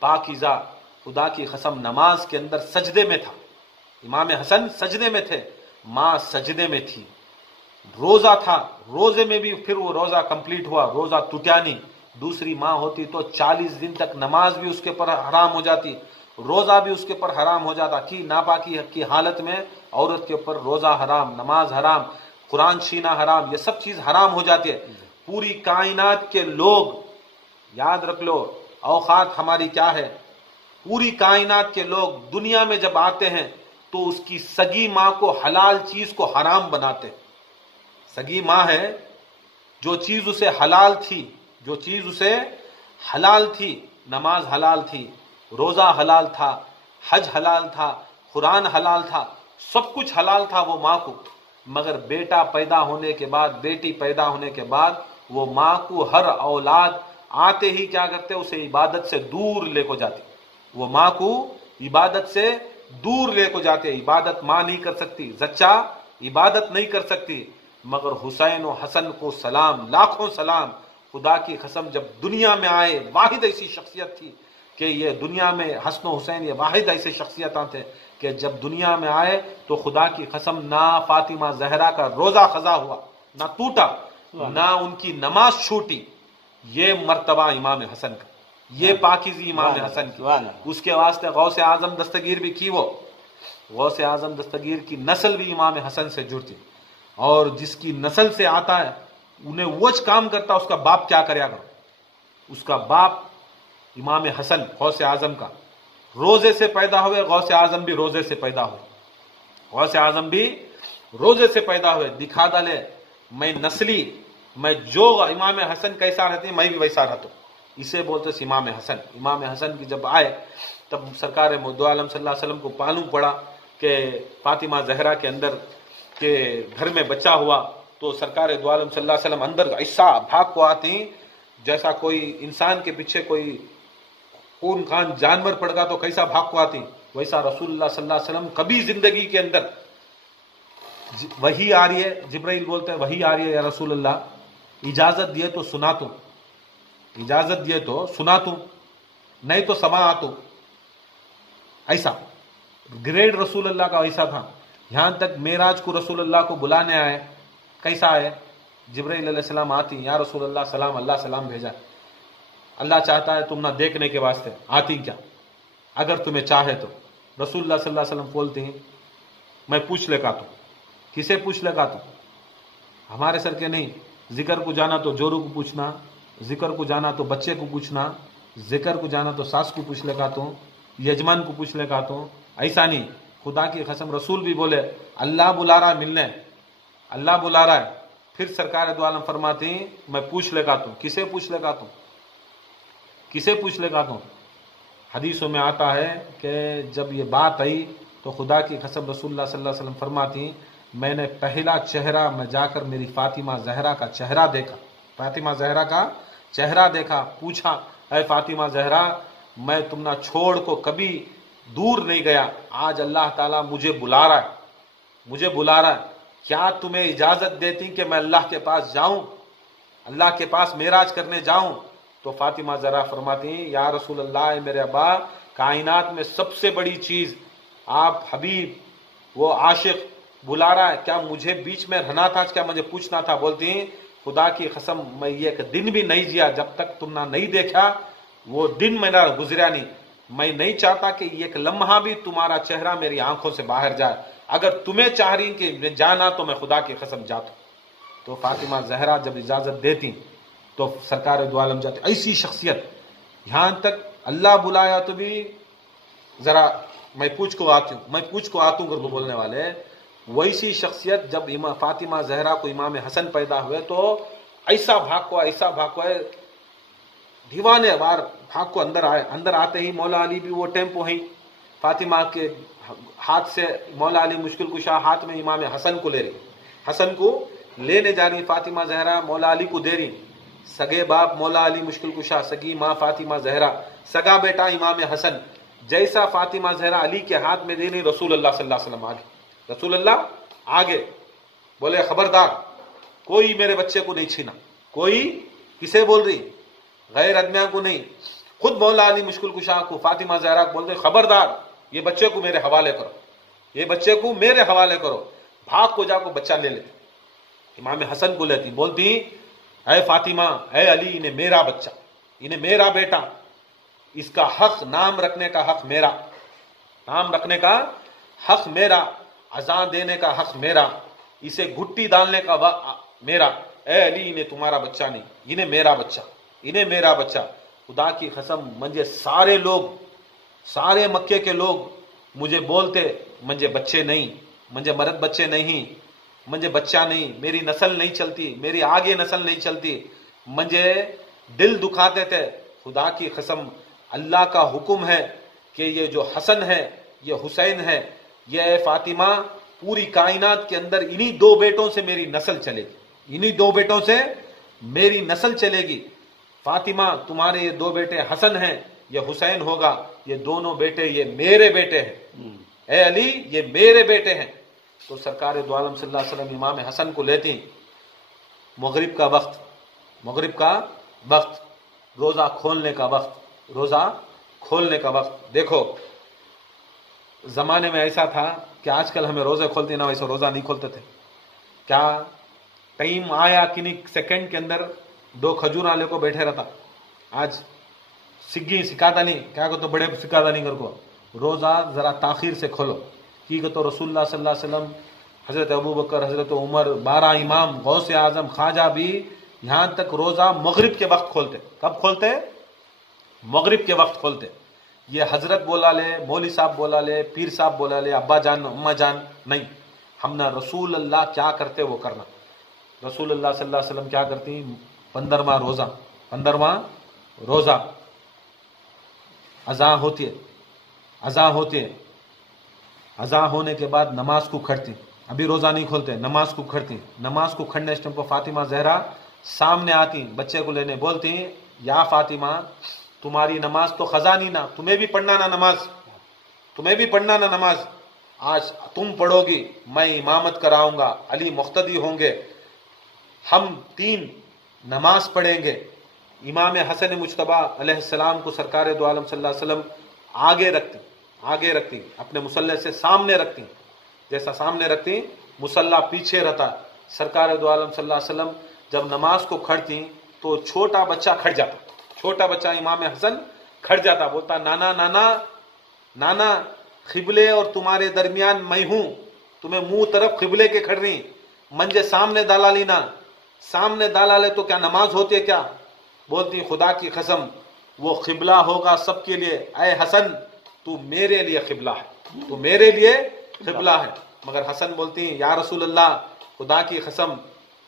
پاکیزہ. خدا کی قسم نماز کے اندر سجدے میں تھا، امام حسن سجدے میں تھے، ماں سجدے میں تھی، روزہ تھا، روزے میں بھی پھر وہ روزہ کمپلیٹ ہوا، روزہ ٹوٹا نہیں. دوسری ماں ہوتی تو 40 دن تک نماز بھی اس کے پر حرام ہو جاتی، روزہ بھی اس کے پر حرام ہو جاتا. کہ ناپاکی کی حالت میں عورت کے اوپر روزہ حرام، نماز حرام، قرآن چھینا حرام، یہ سب چیز حرام ہو جاتی ہے. پوری کائنات کے لوگ یاد رکھ لو اوقات ہماری کیا ہے، پوری کائنات کے لوگ دنیا میں جب آتے ہیں تو اس کی سگی ماں کو حلال چیز کو حرام بناتے. سگی ماں ہے، جو چیز اسے حلال تھی، نماز حلال تھی، روزہ حلال تھا، حج حلال تھا، قرآن حلال تھا، سب کچھ حلال تھا وہ ماں کو. مگر بیٹا پیدا ہونے کے بعد، بیٹی پیدا ہونے کے بعد وہ ماں کو ہر اولاد آتے ہی کیا کرتے، اسے عبادت سے دور لے کو جاتے. وہ ماں کو عبادت سے دور لے کو جاتے. عبادت ماں نہیں کر سکتی، زچہ عبادت نہیں کر سکتی. مگر حسین و حسن کو سلام، لاکھوں سلام. خدا کی قسم جب دنیا میں آئے واحد ایسی شخصیت تھی کہ یہ دنیا میں حسن و حسین یہ واحد ایسے شخصیتاں تھے کہ جب دنیا میں آئے تو خدا کی قسم نہ فاطمہ زہرا کا روزہ قضا ہوا، نہ ٹوٹا، نہ ان کی نماز چھوٹی. یہ مرتبہ امام حسن کا، یہ پاکیزی امام حسن کی. اس کے واسطے غوث اعظم دستگیر بھی کی، وہ غوث اعظم دستگیر کی نسل بھی امام حسن سے جڑتی. اور جس کی نسل سے آتا ہے انہیں وچ کام کرتا، اس کا باپ کیا کرے گا؟ اس کا باپ امام حسن غوث اعظم کا روزے سے پیدا ہوئے، غوث اعظم بھی روزے سے پیدا ہوئے، غوث اعظم بھی روزے سے پیدا ہوئے. دکھا ڈالے میں نسلی، میں جو امام حسن کیسا رہتے ہیں میں بھی ویسا رہتا ہوں. اسے بولتے تھے امام حسن. امام حسن کی جب آئے تب سرکار مدعو عالم صلی اللہ علیہ وسلم کو معلوم پڑا کہ فاطمہ زہرا کے اندر کہ گھر میں بچہ ہوا تو سرکار دو عالم صلی اللہ علیہ وسلم اندر ایسا بھاگ کو آتی جیسا کوئی انسان کے پیچھے کوئی خون خان جانور پڑ گا تو کیسا بھاگ کو آتی، ویسا رسول اللہ صلی اللہ علیہ وسلم کبھی زندگی کے اندر وہی آ رہی ہے، جبرائیل بولتے ہیں وہی آ رہی ہے یا رسول اللہ اجازت دیے تو سنا توں، اجازت دیے تو سنا توں، نہیں تو سما آ تو، ایسا گریڈ رسول اللہ کا ایسا تھا. یہاں تک معراج کو رسول اللہ کو بلانے آئے، کیسا آئے؟ جبرائیل علیہ السلام آتی، یا رسول اللہ سلام، اللہ سلام بھیجا، اللہ چاہتا ہے تم نہ دیکھنے کے واسطے آتی کیا اگر تمہیں چاہے تو. رسول اللہ صلی اللہ علیہ وسلم بولتے ہیں میں پوچھ لے گا تو، کسے پوچھ لے گا تو؟ ہمارے سر کے نہیں. ذکر کو جانا تو جورو کو پوچھنا، ذکر کو جانا تو بچے کو پوچھنا، ذکر کو جانا تو ساس کو پوچھ لے گا تو، یجمان کو پوچھ لے گا تو، ایسا نہیں. خدا کی قسم رسول بھی بولے اللہ بلا رہا ہے ملنے، اللہ بلا رہا ہے. پھر سرکار دو عالم فرماتی میں پوچھ لے گا تو، کسے پوچھ لے گا تو، کسے پوچھ لے گا تو؟ حدیثوں میں آتا ہے کہ جب یہ بات آئی تو خدا کی قسم رسول اللہ صلی اللہ علیہ وسلم فرماتی میں نے پہلا چہرہ میں جا کر میری فاطمہ زہرا کا چہرہ دیکھا، فاطمہ زہرا کا چہرہ دیکھا، پوچھا اے فاطمہ زہرا میں تم نہ چھوڑ کو کبھی دور نہیں گیا، آج اللہ تعالیٰ مجھے بلا رہا ہے، مجھے بلا رہا ہے، کیا تمہیں اجازت دیتی کہ میں اللہ کے پاس جاؤں، اللہ کے پاس معراج کرنے جاؤں؟ تو فاطمہ زہرا فرماتی یا رسول اللہ میرے ابا کائنات میں سب سے بڑی چیز آپ حبیب وہ عاشق بلا رہا ہے، کیا مجھے بیچ میں رہنا تھا، کیا مجھے پوچھنا تھا؟ بولتی خدا کی قسم میں یہ ایک دن بھی نہیں جیا جب تک تم نہ نہیں دیکھا، وہ دن میرا گزریا نہیں، میں نہیں چاہتا کہ ایک لمحہ بھی تمہارا چہرہ میری آنکھوں سے باہر جائے، اگر تمہیں چاہ رہی کہ جانا تو میں خدا کی قسم جاتا. تو فاطمہ زہرا جب اجازت دیتی تو سرکار دو عالم جاتے. ایسی شخصیت یہاں تک اللہ بلایا تو بھی ذرا میں پوچھ کو آتی ہوں، میں پوچھ کو آتا ہوں کر بولنے والے، ویسی شخصیت جب فاطمہ زہرا کو امام حسن پیدا ہوئے تو ایسا بھاگ کو ہے دیوانے وار بھاگ کو اندر آئے. اندر آتے ہی مولا علی بھی وہ ٹیمپو ہی فاطمہ کے ہاتھ سے مولا علی مشکل کشا ہاتھ میں امام حسن کو لے رہی، حسن کو لینے جا رہی فاطمہ زہرا مولا علی کو دے رہی. سگے باپ مولا علی مشکل کشا، سگی ماں فاطمہ زہرا، سگا بیٹا امام حسن. جیسا فاطمہ زہرا علی کے ہاتھ میں دے رہی رسول اللہ صلی اللہ علیہ وسلم آگے، رسول اللہ آگے بولے خبردار کوئی میرے بچے کو نہیں چھینا. کوئی کسے بول رہی؟ غیر ادمیاں کو نہیں، خود مولا علی مشکل کشا کو فاطمہ زہرا کو بولتے خبردار یہ بچے کو میرے حوالے کرو، یہ بچے کو میرے حوالے کرو. بھاگ کو جا کو بچہ لے لیتے، امام حسن کو لیتی، بولتی اے فاطمہ اے علی انہیں میرا بچہ، انہیں میرا بیٹا، اس کا حق نام رکھنے کا حق میرا، نام رکھنے کا حق میرا، اذان دینے کا حق میرا، اسے گھٹی ڈالنے کا میرا. اے علی انہیں تمہارا بچہ نہیں، انہیں میرا بچہ، انہیں میرا بچہ. خدا کی قسم مجھے سارے لوگ، سارے مکے کے لوگ مجھے بولتے مجھے بچے نہیں، مجھے مرد بچے نہیں، مجھے بچہ نہیں، میری نسل نہیں چلتی، میری آگے نسل نہیں چلتی، مجھے دل دکھاتے تھے. خدا کی قسم اللہ کا حکم ہے کہ یہ جو حسن ہے یہ حسین ہے، یہ اے فاطمہ پوری کائنات کے اندر انہی دو بیٹوں سے میری نسل چلے گی، انہی دو بیٹوں سے میری نسل چلے گی. فاطمہ تمہارے یہ دو بیٹے حسن ہیں، یہ حسین ہوگا، یہ دونوں بیٹے یہ میرے بیٹے ہیں، اے علی یہ میرے بیٹے ہیں. تو سرکار دو عالم صلی اللہ علیہ وسلم امام حسن کو لیتی. مغرب کا وقت، مغرب کا وقت، روزہ کھولنے کا وقت، روزہ کھولنے کا وقت. دیکھو زمانے میں ایسا تھا کہ آج کل ہمیں روزے کھولتے نہ ویسے روزہ نہیں کھولتے تھے. کیا ٹائم آیا کنی سیکنڈ کے اندر دو کھجور لے کو بیٹھے رہتا. آج سگی سکھاتا نہیں، کیا کہ تو بڑے سکھاتا نہیں کر کو روزہ ذرا تاخیر سے کھولو. کی کہ تو رسول اللہ صلی اللہ علیہ وسلم، حضرت ابو بکر، حضرت عمر، 12 امام، غوث اعظم، خواجہ بھی یہاں تک روزہ مغرب کے وقت کھولتے. کب کھولتے؟ مغرب کے وقت کھولتے. یہ حضرت بولا لے، مولوی صاحب بولا لے، پیر صاحب بولا لے، ابا جان اماں جان نہیں، ہم نہ رسول اللہ کیا کرتے وہ کرنا. رسول اللہ صلی اللہ علیہ وسلم کیا کرتی؟ 15واں روزہ، 15واں روزہ اذان ہوتی ہے، اذان ہوتی ہے، اذان ہونے کے بعد نماز کو کھڑتی، ابھی روزہ نہیں کھولتے، نماز کو کھڑتی، نماز کو کھڑنے اس ٹائم پر فاطمہ زہرا سامنے آتی، بچے کو لینے، بولتی یا فاطمہ تمہاری نماز تو قضا نہیں نا، تمہیں بھی پڑھنا نا نماز، تمہیں بھی پڑھنا نا نماز، آج تم پڑھو گی، میں امامت کراؤں گا، علی مقتدی ہوں گے، ہم تین نماز پڑھیں گے۔ امام حسن مجتبی علیہ السلام کو سرکار دو عالم صلی اللہ علیہ وسلم آگے رکھتی، اپنے مصلی سے سامنے رکھتی، جیسا سامنے رکھتی مصلی پیچھے رہتا۔ سرکار دو عالم صلی اللہ علیہ وسلم جب نماز کو کھڑتی تو چھوٹا بچہ کھڑ جاتا، چھوٹا بچہ امام حسن کھڑ جاتا، بولتا نانا نانا نانا، قبلے اور تمہارے درمیان میں ہوں، تمہیں منہ طرف قبلے کے کھڑ رہی، منجے سامنے ڈالا لینا، سامنے ڈالا لے تو کیا نماز ہوتی ہے کیا؟ بولتی خدا کی قسم وہ قبلہ ہوگا سب کے لیے، اے حسن تو میرے لیے قبلہ ہے، تو میرے لیے قبلہ ہے۔ مگر حسن بولتی یا رسول اللہ خدا کی قسم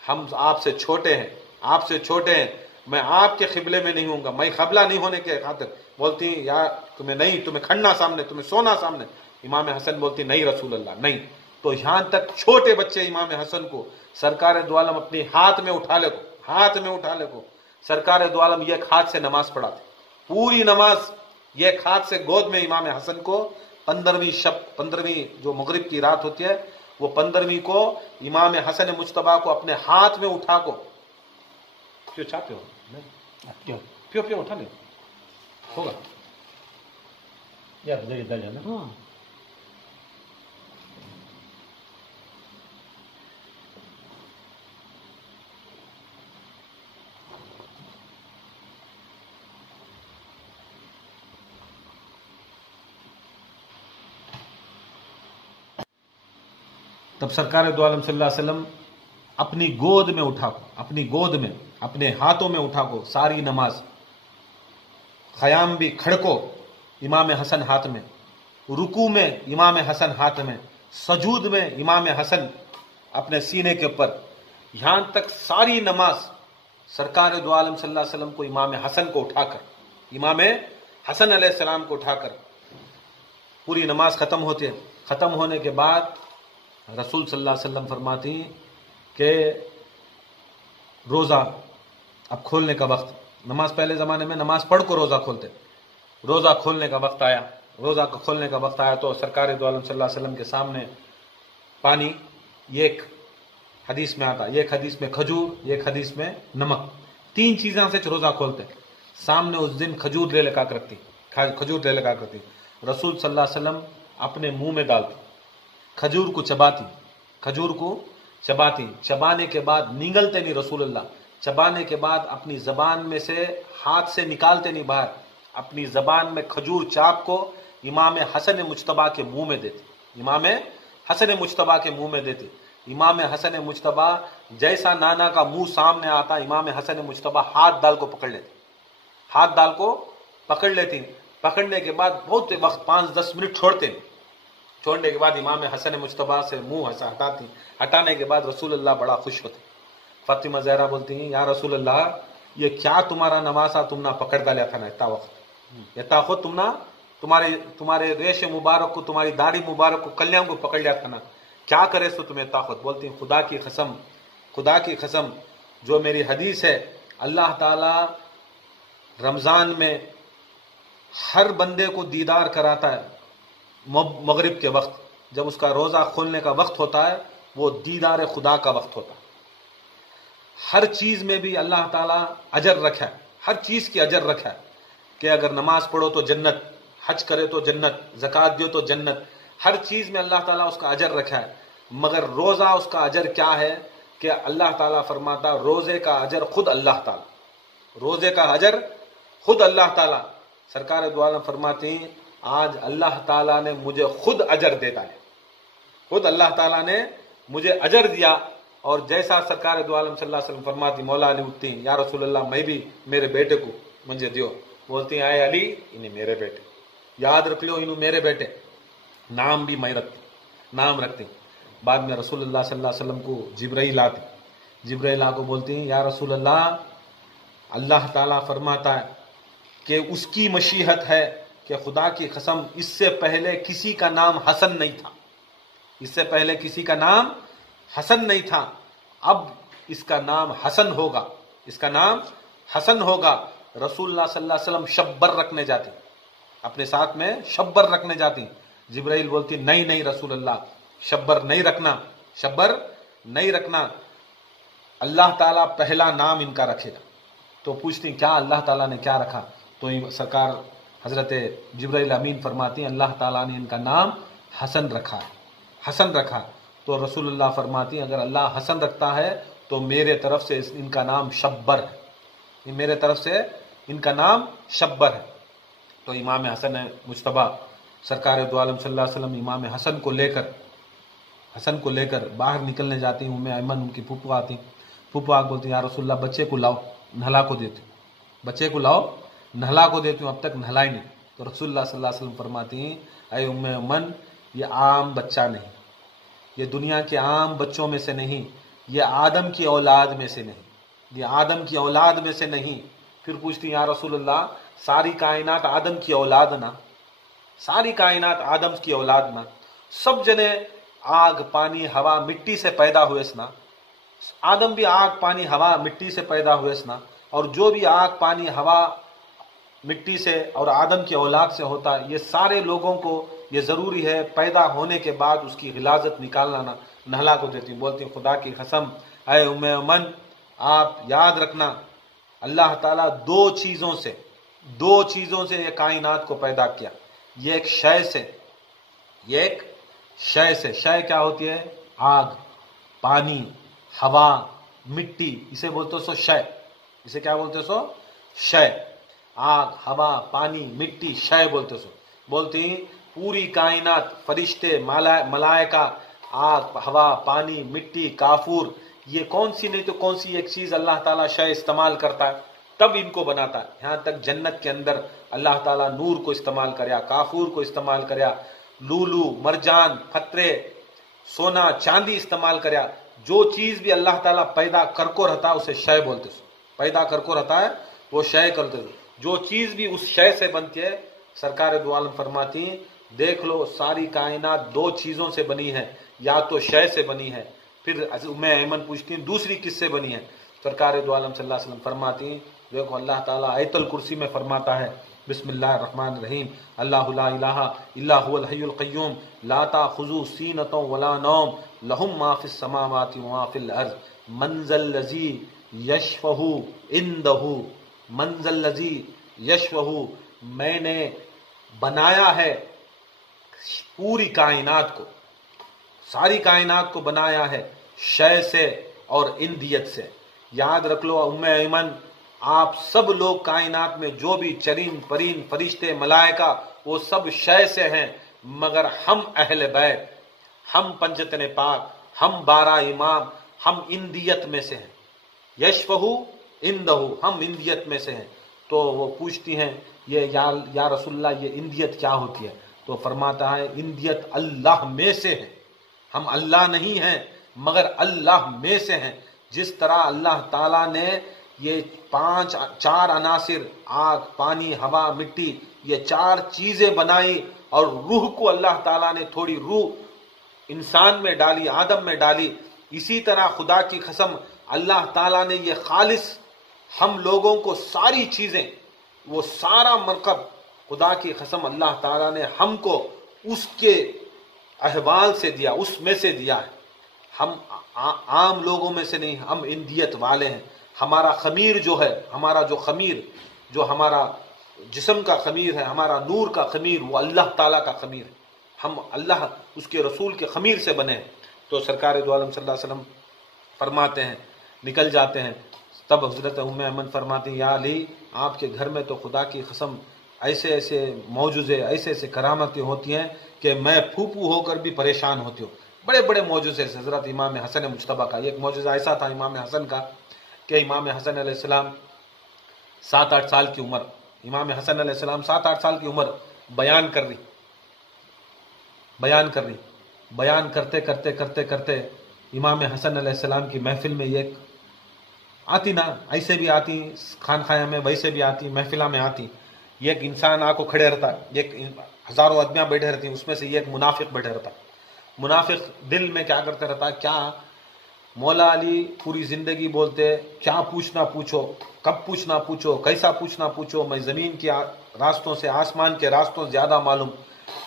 ہم آپ سے چھوٹے ہیں، آپ سے چھوٹے ہیں، میں آپ کے قبلے میں نہیں ہوں گا، میں قبلہ نہیں ہونے کے خاطر بولتی یا تمہیں نہیں، تمہیں کھڑنا سامنے، تمہیں سونا سامنے۔ امام حسن بولتی نہیں رسول اللہ نہیں۔ تو یہاں تک چھوٹے بچے امام حسن کو سرکار دو عالم اپنی ہاتھ میں اٹھا لے کو سرکار دو عالم ایک ہاتھ سے نماز پڑھاتے، پوری نماز ایک ہاتھ سے گود میں امام حسن کو 15ویں جو مغرب کی رات ہوتی ہے وہ 15ویں کو امام حسن مجتبی کو اپنے ہاتھ میں اٹھا کو پیو چاہتے ہو پیو اٹھا لے ہوگا یا تب سرکار دو عالم صلی اللہ علیہ وسلم اپنی گود میں اٹھا کو، اپنی گود میں اپنے ہاتھوں میں اٹھا کو ساری نماز، قیام بھی کھڑکو امام حسن ہاتھ میں، رکوع میں امام حسن ہاتھ میں، سجود میں امام حسن اپنے سینے کے اوپر، یہاں تک ساری نماز سرکار دو عالم صلی اللہ علیہ وسلم کو امام حسن کو اٹھا کر، امام حسن علیہ السلام کو اٹھا کر پوری نماز ختم ہوتی ہے۔ ختم ہونے کے بعد رسول صلی اللہ علیہ وسلم فرماتی کہ روزہ اب کھولنے کا وقت، نماز پہلے زمانے میں نماز پڑھ کو روزہ کھولتے، روزہ کھولنے کا وقت آیا، روزہ کھولنے کا وقت آیا تو سرکار دو عالم صلی اللہ علیہ وسلم کے سامنے پانی، ایک حدیث میں آتا، ایک حدیث میں کھجور، ایک حدیث میں نمک، تین چیزوں سے روزہ کھولتے، سامنے اس دن کھجور لے لگا کر رکھتی، کھجور لے لگا کرتی، رسول صلی اللہ علیہ وسلم اپنے منہ میں ڈالتی، کھجور کو چباتی، کھجور کو چباتی، چبانے کے بعد نگلتے نہیں رسول اللہ، چبانے کے بعد اپنی زبان میں سے ہاتھ سے نکالتے نہیں باہر، اپنی زبان میں کھجور چاپ کو امام حسن مجتبی کے منہ میں دیتے، امام حسن مجتبی کے منہ میں دیتے۔ امام حسن مجتبی جیسا نانا کا منہ سامنے آتا امام حسن مجتبی ہاتھ ڈال کو پکڑ لیتے، ہاتھ ڈال کو پکڑ لیتی، پکڑنے کے بعد بہت وقت 5-10 منٹ چھوڑتے، چھوڑنے کے بعد امام حسن مجتبی سے منہ ہٹاتی، ہٹانے کے بعد رسول اللہ بڑا خوش ہوتے۔ فاطمہ زہرا بولتی ہیں یا رسول اللہ یہ کیا تمہارا نمازا تم نہ پکڑ ڈالیا تھا نا اتنا وقت، اتنا خود تم نہ تمہارے ریش مبارک کو، تمہاری داڑھی مبارک کو، کلیاں کو پکڑ لیا تھا نا، کیا کرے سو تمہیں طاقت؟ بولتی ہیں خدا کی قسم جو میری حدیث ہے، اللہ تعالی رمضان میں ہر بندے کو دیدار کراتا ہے، مغرب کے وقت جب اس کا روزہ کھولنے کا وقت ہوتا ہے وہ دیدار خدا کا وقت ہوتا ہے۔ ہر چیز میں بھی اللہ تعالیٰ اجر رکھا ہے، ہر چیز کی اجر رکھا ہے کہ اگر نماز پڑھو تو جنت، حج کرے تو جنت، زکوٰۃ دیو تو جنت، ہر چیز میں اللہ تعالیٰ اس کا اجر رکھا ہے۔ مگر روزہ اس کا اجر کیا ہے کہ اللہ تعالیٰ فرماتا روزے کا اجر خود اللہ تعالیٰ، روزے کا اجر خود اللہ تعالیٰ۔ سرکار دو عالم فرماتی ہیں آج اللہ تعالیٰ نے مجھے خود اجر دے ڈالے، خود اللہ تعالیٰ نے مجھے اجر دیا۔ اور جیسا سرکار دو عالم صلی اللہ علیہ وسلم فرماتی، مولا علی اٹھتی ہیں یا رسول اللہ میں بھی میرے بیٹے کو مجھے دیو، بولتی ہیں اے علی انہیں میرے بیٹے یاد رکھ لو، انہوں میرے بیٹے، نام بھی میں نام رکھتی۔ بعد میں رسول اللہ صلی اللہ علیہ وسلم کو جبرائیل آتی، جبرائیل آ کو بولتی ہیں یا رسول اللہ اللہ تعالیٰ فرماتا ہے کہ اس کی مشیت ہے کہ خدا کی قسم اس سے پہلے کسی کا نام حسن نہیں تھا، اس سے پہلے کسی کا نام حسن نہیں تھا، اب اس کا نام حسن ہوگا، اس کا نام حسن ہوگا۔ رسول اللہ صلی اللہ علیہ وسلم شبر رکھنے جاتے، اپنے ساتھ میں شبر رکھنے جاتی، جبرائیل بولتی نہیں نہیں رسول اللہ، شبر نہیں رکھنا، شبر نہیں رکھنا، اللہ تعالیٰ پہلا نام ان کا رکھے گا۔ تو پوچھتی کیا اللہ تعالیٰ نے کیا رکھا؟ تو سرکار حضرت جبرائیل امین فرماتی ہیں اللہ تعالیٰ نے ان کا نام حسن رکھا ہے، حسن رکھا۔ تو رسول اللہ فرماتی ہیں اگر اللہ حسن رکھتا ہے تو میرے طرف سے ان کا نام شبر ہے، میرے طرف سے ان کا نام شبر ہے۔ تو امام حسن مجتبیٰ سرکار دو عالم صلی اللہ علیہ وسلم امام حسن کو لے کر باہر نکلنے جاتی ہیں۔ ام ایمن ان کی پھوپھو آتی، پھوپھو بولتی ہیں یا رسول اللہ بچے کو لاؤ، نہلا کو دیتی ہوں، بچے کو لاؤ نہلا کو دیتی ہوں، اب تک نہلا ہی نہیں۔ تو رسول اللہ صلی اللہ علیہ وسلم فرماتی ہیں اے ام ایمن یہ عام بچہ نہیں، یہ دنیا کے عام بچوں میں سے نہیں، یہ آدم کی اولاد میں سے نہیں، یہ آدم کی اولاد میں سے نہیں۔ پھر پوچھتی ہیں یا رسول اللہ ساری کائنات آدم کی اولاد نہ، ساری کائنات آدم کی اولاد نہ، سب جنے آگ پانی ہوا مٹی سے پیدا ہوئے سنا، آدم بھی آگ پانی ہوا مٹی سے پیدا ہوئے سنا، اور جو بھی آگ پانی ہوا مٹی سے اور آدم کی اولاد سے ہوتا ہے یہ سارے لوگوں کو یہ ضروری ہے پیدا ہونے کے بعد اس کی غلاظت نکالنا، نہلا کو دیتی بولتی خدا کی قسم اے ام ایمن آپ یاد رکھنا اللہ تعالیٰ دو چیزوں سے یہ کائنات کو پیدا کیا، یہ ایک شے سے، یہ ایک شے سے، شے کیا ہوتی ہے؟ آگ پانی ہوا مٹی، اسے بولتے سو شے، اسے کیا بولتے سو؟ شے، آگ ہوا پانی مٹی شے بولتے سو۔ بولتی پوری کائنات فرشتے ملائکہ آگ ہوا پانی مٹی کافور، یہ کون سی نہیں تو کون سی ایک چیز اللہ تعالیٰ شے استعمال کرتا ہے تب ان کو بناتا ہے۔ یہاں تک جنت کے اندر اللہ تعالیٰ نور کو استعمال کریا، کافور کو استعمال کریا، لولو مرجان پتھرے سونا چاندی استعمال کریا، جو چیز بھی اللہ تعالیٰ پیدا کر کو رہتا ہے اسے شے بولتے سو، پیدا کر کو رہتا ہے وہ شے کرتے سو، جو چیز بھی اس شے سے بنتی ہے سرکار دو عالم فرماتی دیکھ لو ساری کائنات دو چیزوں سے بنی ہے، یا تو شے سے بنی ہے، پھر ام ایمن پوچھتی ہیں دوسری کس سے بنی ہے؟ سرکار دو عالم صلی اللہ علیہ وسلم فرماتی ہیں دیکھو اللہ تعالیٰ آیت الکرسی میں فرماتا ہے بسم اللہ الرحمن الرحیم اللہ لا الہ الا هو الحی القیوم لا تأخذہ سینۃ ولا نوم لہ ما فی السماوات وما فی الارض من ذا الذی یشفع عندہ، من ذا الذی یشفع، میں نے بنایا ہے پوری کائنات کو، ساری کائنات کو بنایا ہے شے سے اور اندیت سے۔ یاد رکھ لو ام ایمن آپ سب لوگ کائنات میں جو بھی چرین پرین فرشتے ملائکہ وہ سب شے سے ہیں، مگر ہم اہل بیت، ہم پنجتن پاک، ہم 12 امام، ہم اندیت میں سے ہیں، یشفع عندہ، ہم اندیت میں سے ہیں۔ تو وہ پوچھتی ہیں یہ یا رسول اللہ یہ اندیت کیا ہوتی ہے؟ تو فرماتا ہے اندیت اللہ میں سے ہے، ہم اللہ نہیں ہیں مگر اللہ میں سے ہیں۔ جس طرح اللہ تعالیٰ نے یہ 4 عناصر آگ پانی ہوا مٹی یہ 4 چیزیں بنائی اور روح کو اللہ تعالیٰ نے تھوڑی روح انسان میں ڈالی، آدم میں ڈالی، اسی طرح خدا کی قسم اللہ تعالیٰ نے یہ خالص ہم لوگوں کو ساری چیزیں وہ سارا مرکب خدا کی قسم اللہ تعالیٰ نے ہم کو اس کے احوال سے دیا، اس میں سے دیا ہے، ہم عام لوگوں میں سے نہیں، ہم اندیت والے ہیں۔ ہمارا خمیر جو ہے، ہمارا جو خمیر جو ہمارا جسم کا خمیر ہے، ہمارا نور کا خمیر وہ اللہ تعالیٰ کا خمیر ہے، ہم اللہ اس کے رسول کے خمیر سے بنے ہیں۔ تو سرکار دو عالم صلی اللہ علیہ وسلم فرماتے ہیں نکل جاتے ہیں، تب حضرت ام ایمن فرماتی ہیں یا علی آپ کے گھر میں تو خدا کی قسم ایسے ایسے معجزے ایسے ایسے کرامتیں ہوتی ہیں کہ میں پھوپھو ہو کر بھی پریشان ہوتی ہوں۔ بڑے بڑے معجزے سے حضرت امام حسن مجتبیٰ کا ایک معجزہ ایسا تھا امام حسن کا کہ امام حسن علیہ السلام 7-8 سال کی عمر، امام حسن علیہ السلام 7-8 سال کی عمر بیان کر رہی، بیان کرتے کرتے کرتے کرتے امام حسن علیہ السلام کی محفل میں ایک آتی نا، ایسے بھی آتی خانخانہ میں، ویسے بھی آتی محفلہ میں آتی، ایک انسان آ کو کھڑے رہتا ہے، ایک ہزاروں آدمیاں بیٹھے رہتی ہیں، اس میں سے ایک منافق بیٹھے رہتا ہے، منافق دل میں کیا کرتا رہتا ہے, کیا مولا علی پوری زندگی بولتے کیا پوچھنا پوچھو, کب پوچھنا پوچھو, کیسا پوچھنا پوچھو, میں زمین کے راستوں سے آسمان کے راستوں سے زیادہ معلوم.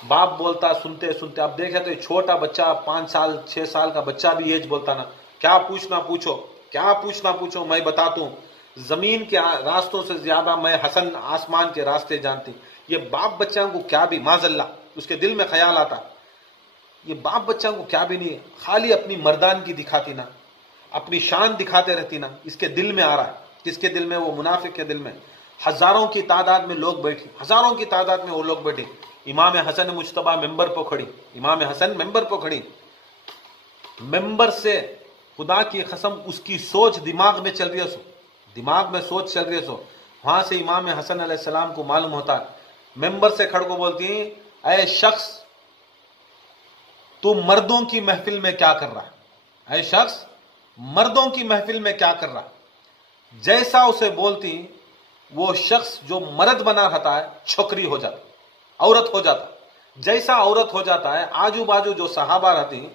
باپ بولتا سنتے سنتے, اب دیکھے تو چھوٹا بچہ 5 سال 6 سال کا بچہ بھی یہ بولتا نا, کیا پوچھنا پوچھو, کیا پوچھنا پوچھو, میں بتاتا ہوں زمین کے راستوں سے زیادہ میں حسن آسمان کے راستے جانتی. یہ باپ بچوں کو کیا بھی معاذ اللہ اس کے دل میں خیال آتا, یہ باپ بچوں کو کیا بھی نہیں, خالی اپنی مردان کی دکھاتی نا, اپنی شان دکھاتے رہتی نا. اس کے دل میں آ رہا ہے, کس کے دل میں, وہ منافق کے دل میں. ہزاروں کی تعداد میں لوگ بیٹھے, ہزاروں کی تعداد میں وہ لوگ بیٹھے. امام حسن مجتبیٰ ممبر پر کھڑی, امام حسن ممبر پر کھڑی, ممبر سے خدا کی قسم اس کی سوچ دماغ میں چل رہی ہے, سو دماغ میں سوچ چل رہی ہے. سو وہاں سے امام حسن علیہ السلام کو معلوم ہوتا ہے, ممبر سے کھڑ کو بولتی ہیں, اے شخص تو مردوں کی محفل میں کیا کر رہا ہے, اے شخص مردوں کی محفل میں کیا کر رہا ہے. جیسا اسے بولتی وہ شخص جو مرد بنا رہتا ہے چھوکری ہو جاتا, عورت ہو جاتا. جیسا عورت ہو جاتا ہے, آجو باجو جو صحابہ رہتے ہیں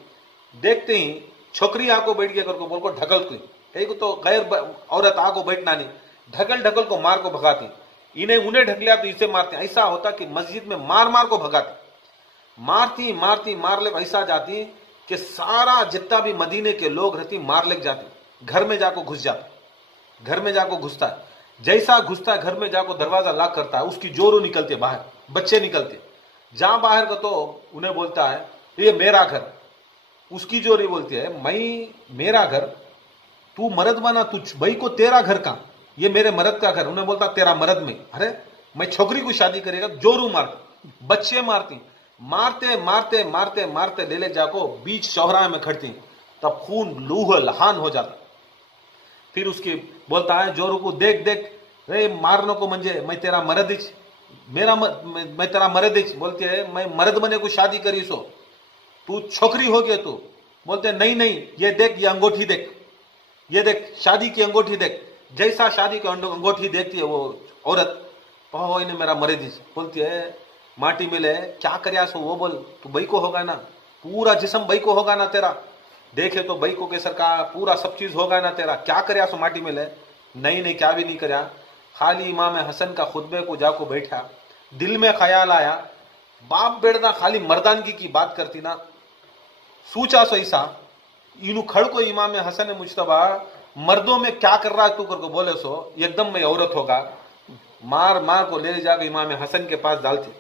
دیکھتے ہی چھوکری آ کو بیٹھ کے کر کو بول کو ڈھکل کو, کہیں کو تو غیر عورت آ کو بیٹھنا نہیں, ڈھکل ڈھکل کو مار کو بھگاتی. انہیں ڈھک لیا تو اسے مارتے. ایسا ہوتا کہ مسجد میں مار مار کو بھگاتی, مارتی مارتی مار لے ایسا جاتی کہ سارا جتنا بھی مدینے کے لوگ رہتی مار لگ جاتے, گھر میں جا کو گھس جاتا, گھر میں جا کو گھستا ہے. جیسا گھستا ہے گھر میں جا کو دروازہ لاک کرتا ہے, اس کی جورو نکلتے باہر, بچے نکلتے. جہاں باہر کا تو انہیں بولتا ہے یہ میرا گھر, اس کی جوری بولتی ہے میں میرا گھر, تو مرد بنا تجھ بھائی کو تیرا گھر کا, یہ میرے مرد کا گھر. انہیں بولتا تیرا مرد میں, ارے میں چھوکری کو شادی کرے گا, جورو مارتی, بچے مارتی, مارتے مارتے مارتے مارتے لے لے جا کو بیچ چوراہے میں کھڑتی, تب خون لوہ لہان ہو جاتا. پھر اس کی بولتا ہے جورو کو, دیکھ دیکھ رے مارنے کو منجے میں تیرا مرد اچ, میں تیرا مرد اچ. بولتے ہے میں مرد بنے کو شادی کری سو, تو چھوکری ہو گئے تو. بولتے نہیں نہیں, یہ دیکھ یہ انگوٹھی دیکھ, یہ دیکھ شادی کی انگوٹھی دیکھ. جیسا شادی کی انگوٹھی دیکھتی ہے وہ عورت, پہو انہیں میرا مرد اچ. بولتی ہے ماٹی ملے کیا کریا سو, وہ بول تو بھائی کو ہوگا نا, پورا جسم بھائی کو ہوگا نا تیرا, دیکھے تو بھائی کو کیسر کا پورا سب چیز ہوگا نا تیرا, کیا کریا سو ماٹی ملے. نہیں نہیں کیا بھی نہیں کریا, خالی امام حسن کا خطبے کو جا کو بیٹھا, دل میں خیال آیا باپ بیٹھنا خالی مردانگی کی بات کرتی نا. سوچا سو ایسا انہوں کھڑ کو امام حسن مجتبیٰ مردوں میں کیا کر رہا ہے تو کر کو بولے سو ایک دم میں عورت ہوگا, مار مار کو لے جا کے امام حسن کے پاس ڈالتے,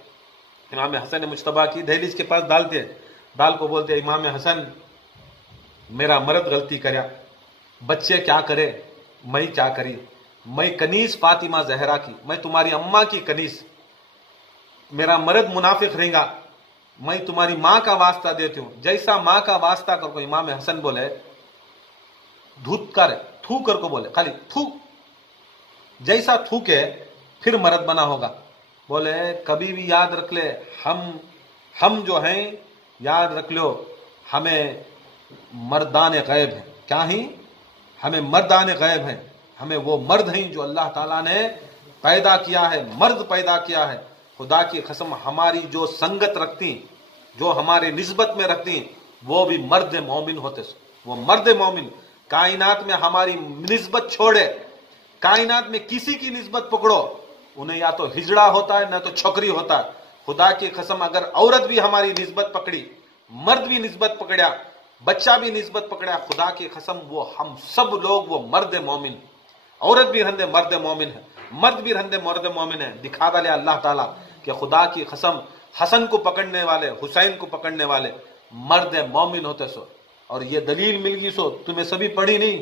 امام حسن مجتبیٰ کی دہلیز کے پاس ڈالتے, ڈال کو بولتے امام حسن میرا مرد غلطی کریا, بچے کیا کرے, میں کیا کری, میں کنیز فاطمہ زہرا کی, میں تمہاری اماں کی کنیز, میرا مرد منافق رہیں گا, میں تمہاری ماں کا واسطہ دیتی ہوں. جیسا ماں کا واسطہ کر کو امام حسن بولے دھوت کر تھو کر کو بولے خالی تھو, جیسا تھوکے پھر مرد بنا ہوگا. بولے کبھی بھی یاد رکھ لے, ہم جو ہیں یاد رکھ لو ہمیں مردان غیب ہیں. کیا ہیں, ہمیں مردان غیب ہیں, ہمیں وہ مرد ہیں جو اللہ تعالیٰ نے پیدا کیا ہے, مرد پیدا کیا ہے. خدا کی قسم ہماری جو سنگت رکھتی, جو ہمارے نسبت میں رکھتی, وہ بھی مرد مومن ہوتے. وہ مرد مومن کائنات میں ہماری نسبت چھوڑے, کائنات میں کسی کی نسبت پکڑو, انہیں یا تو ہجڑا ہوتا ہے نہ تو چھوکری ہوتا ہے. خدا کی قسم اگر عورت بھی ہماری نسبت پکڑی, مرد بھی نسبت پکڑیا, بچہ بھی نسبت پکڑا, خدا کی قسم وہ ہم سب لوگ وہ مرد مومن, عورت بھی رہندے مرد مومن ہے, مرد بھی رہندے مرد مومن ہے. دکھا ڈالے اللہ تعالیٰ کہ خدا کی قسم حسن کو پکڑنے والے, حسین کو پکڑنے والے مرد مومن ہوتے. سو اور یہ دلیل مل گئی سو تمہیں سبھی پڑھی نہیں,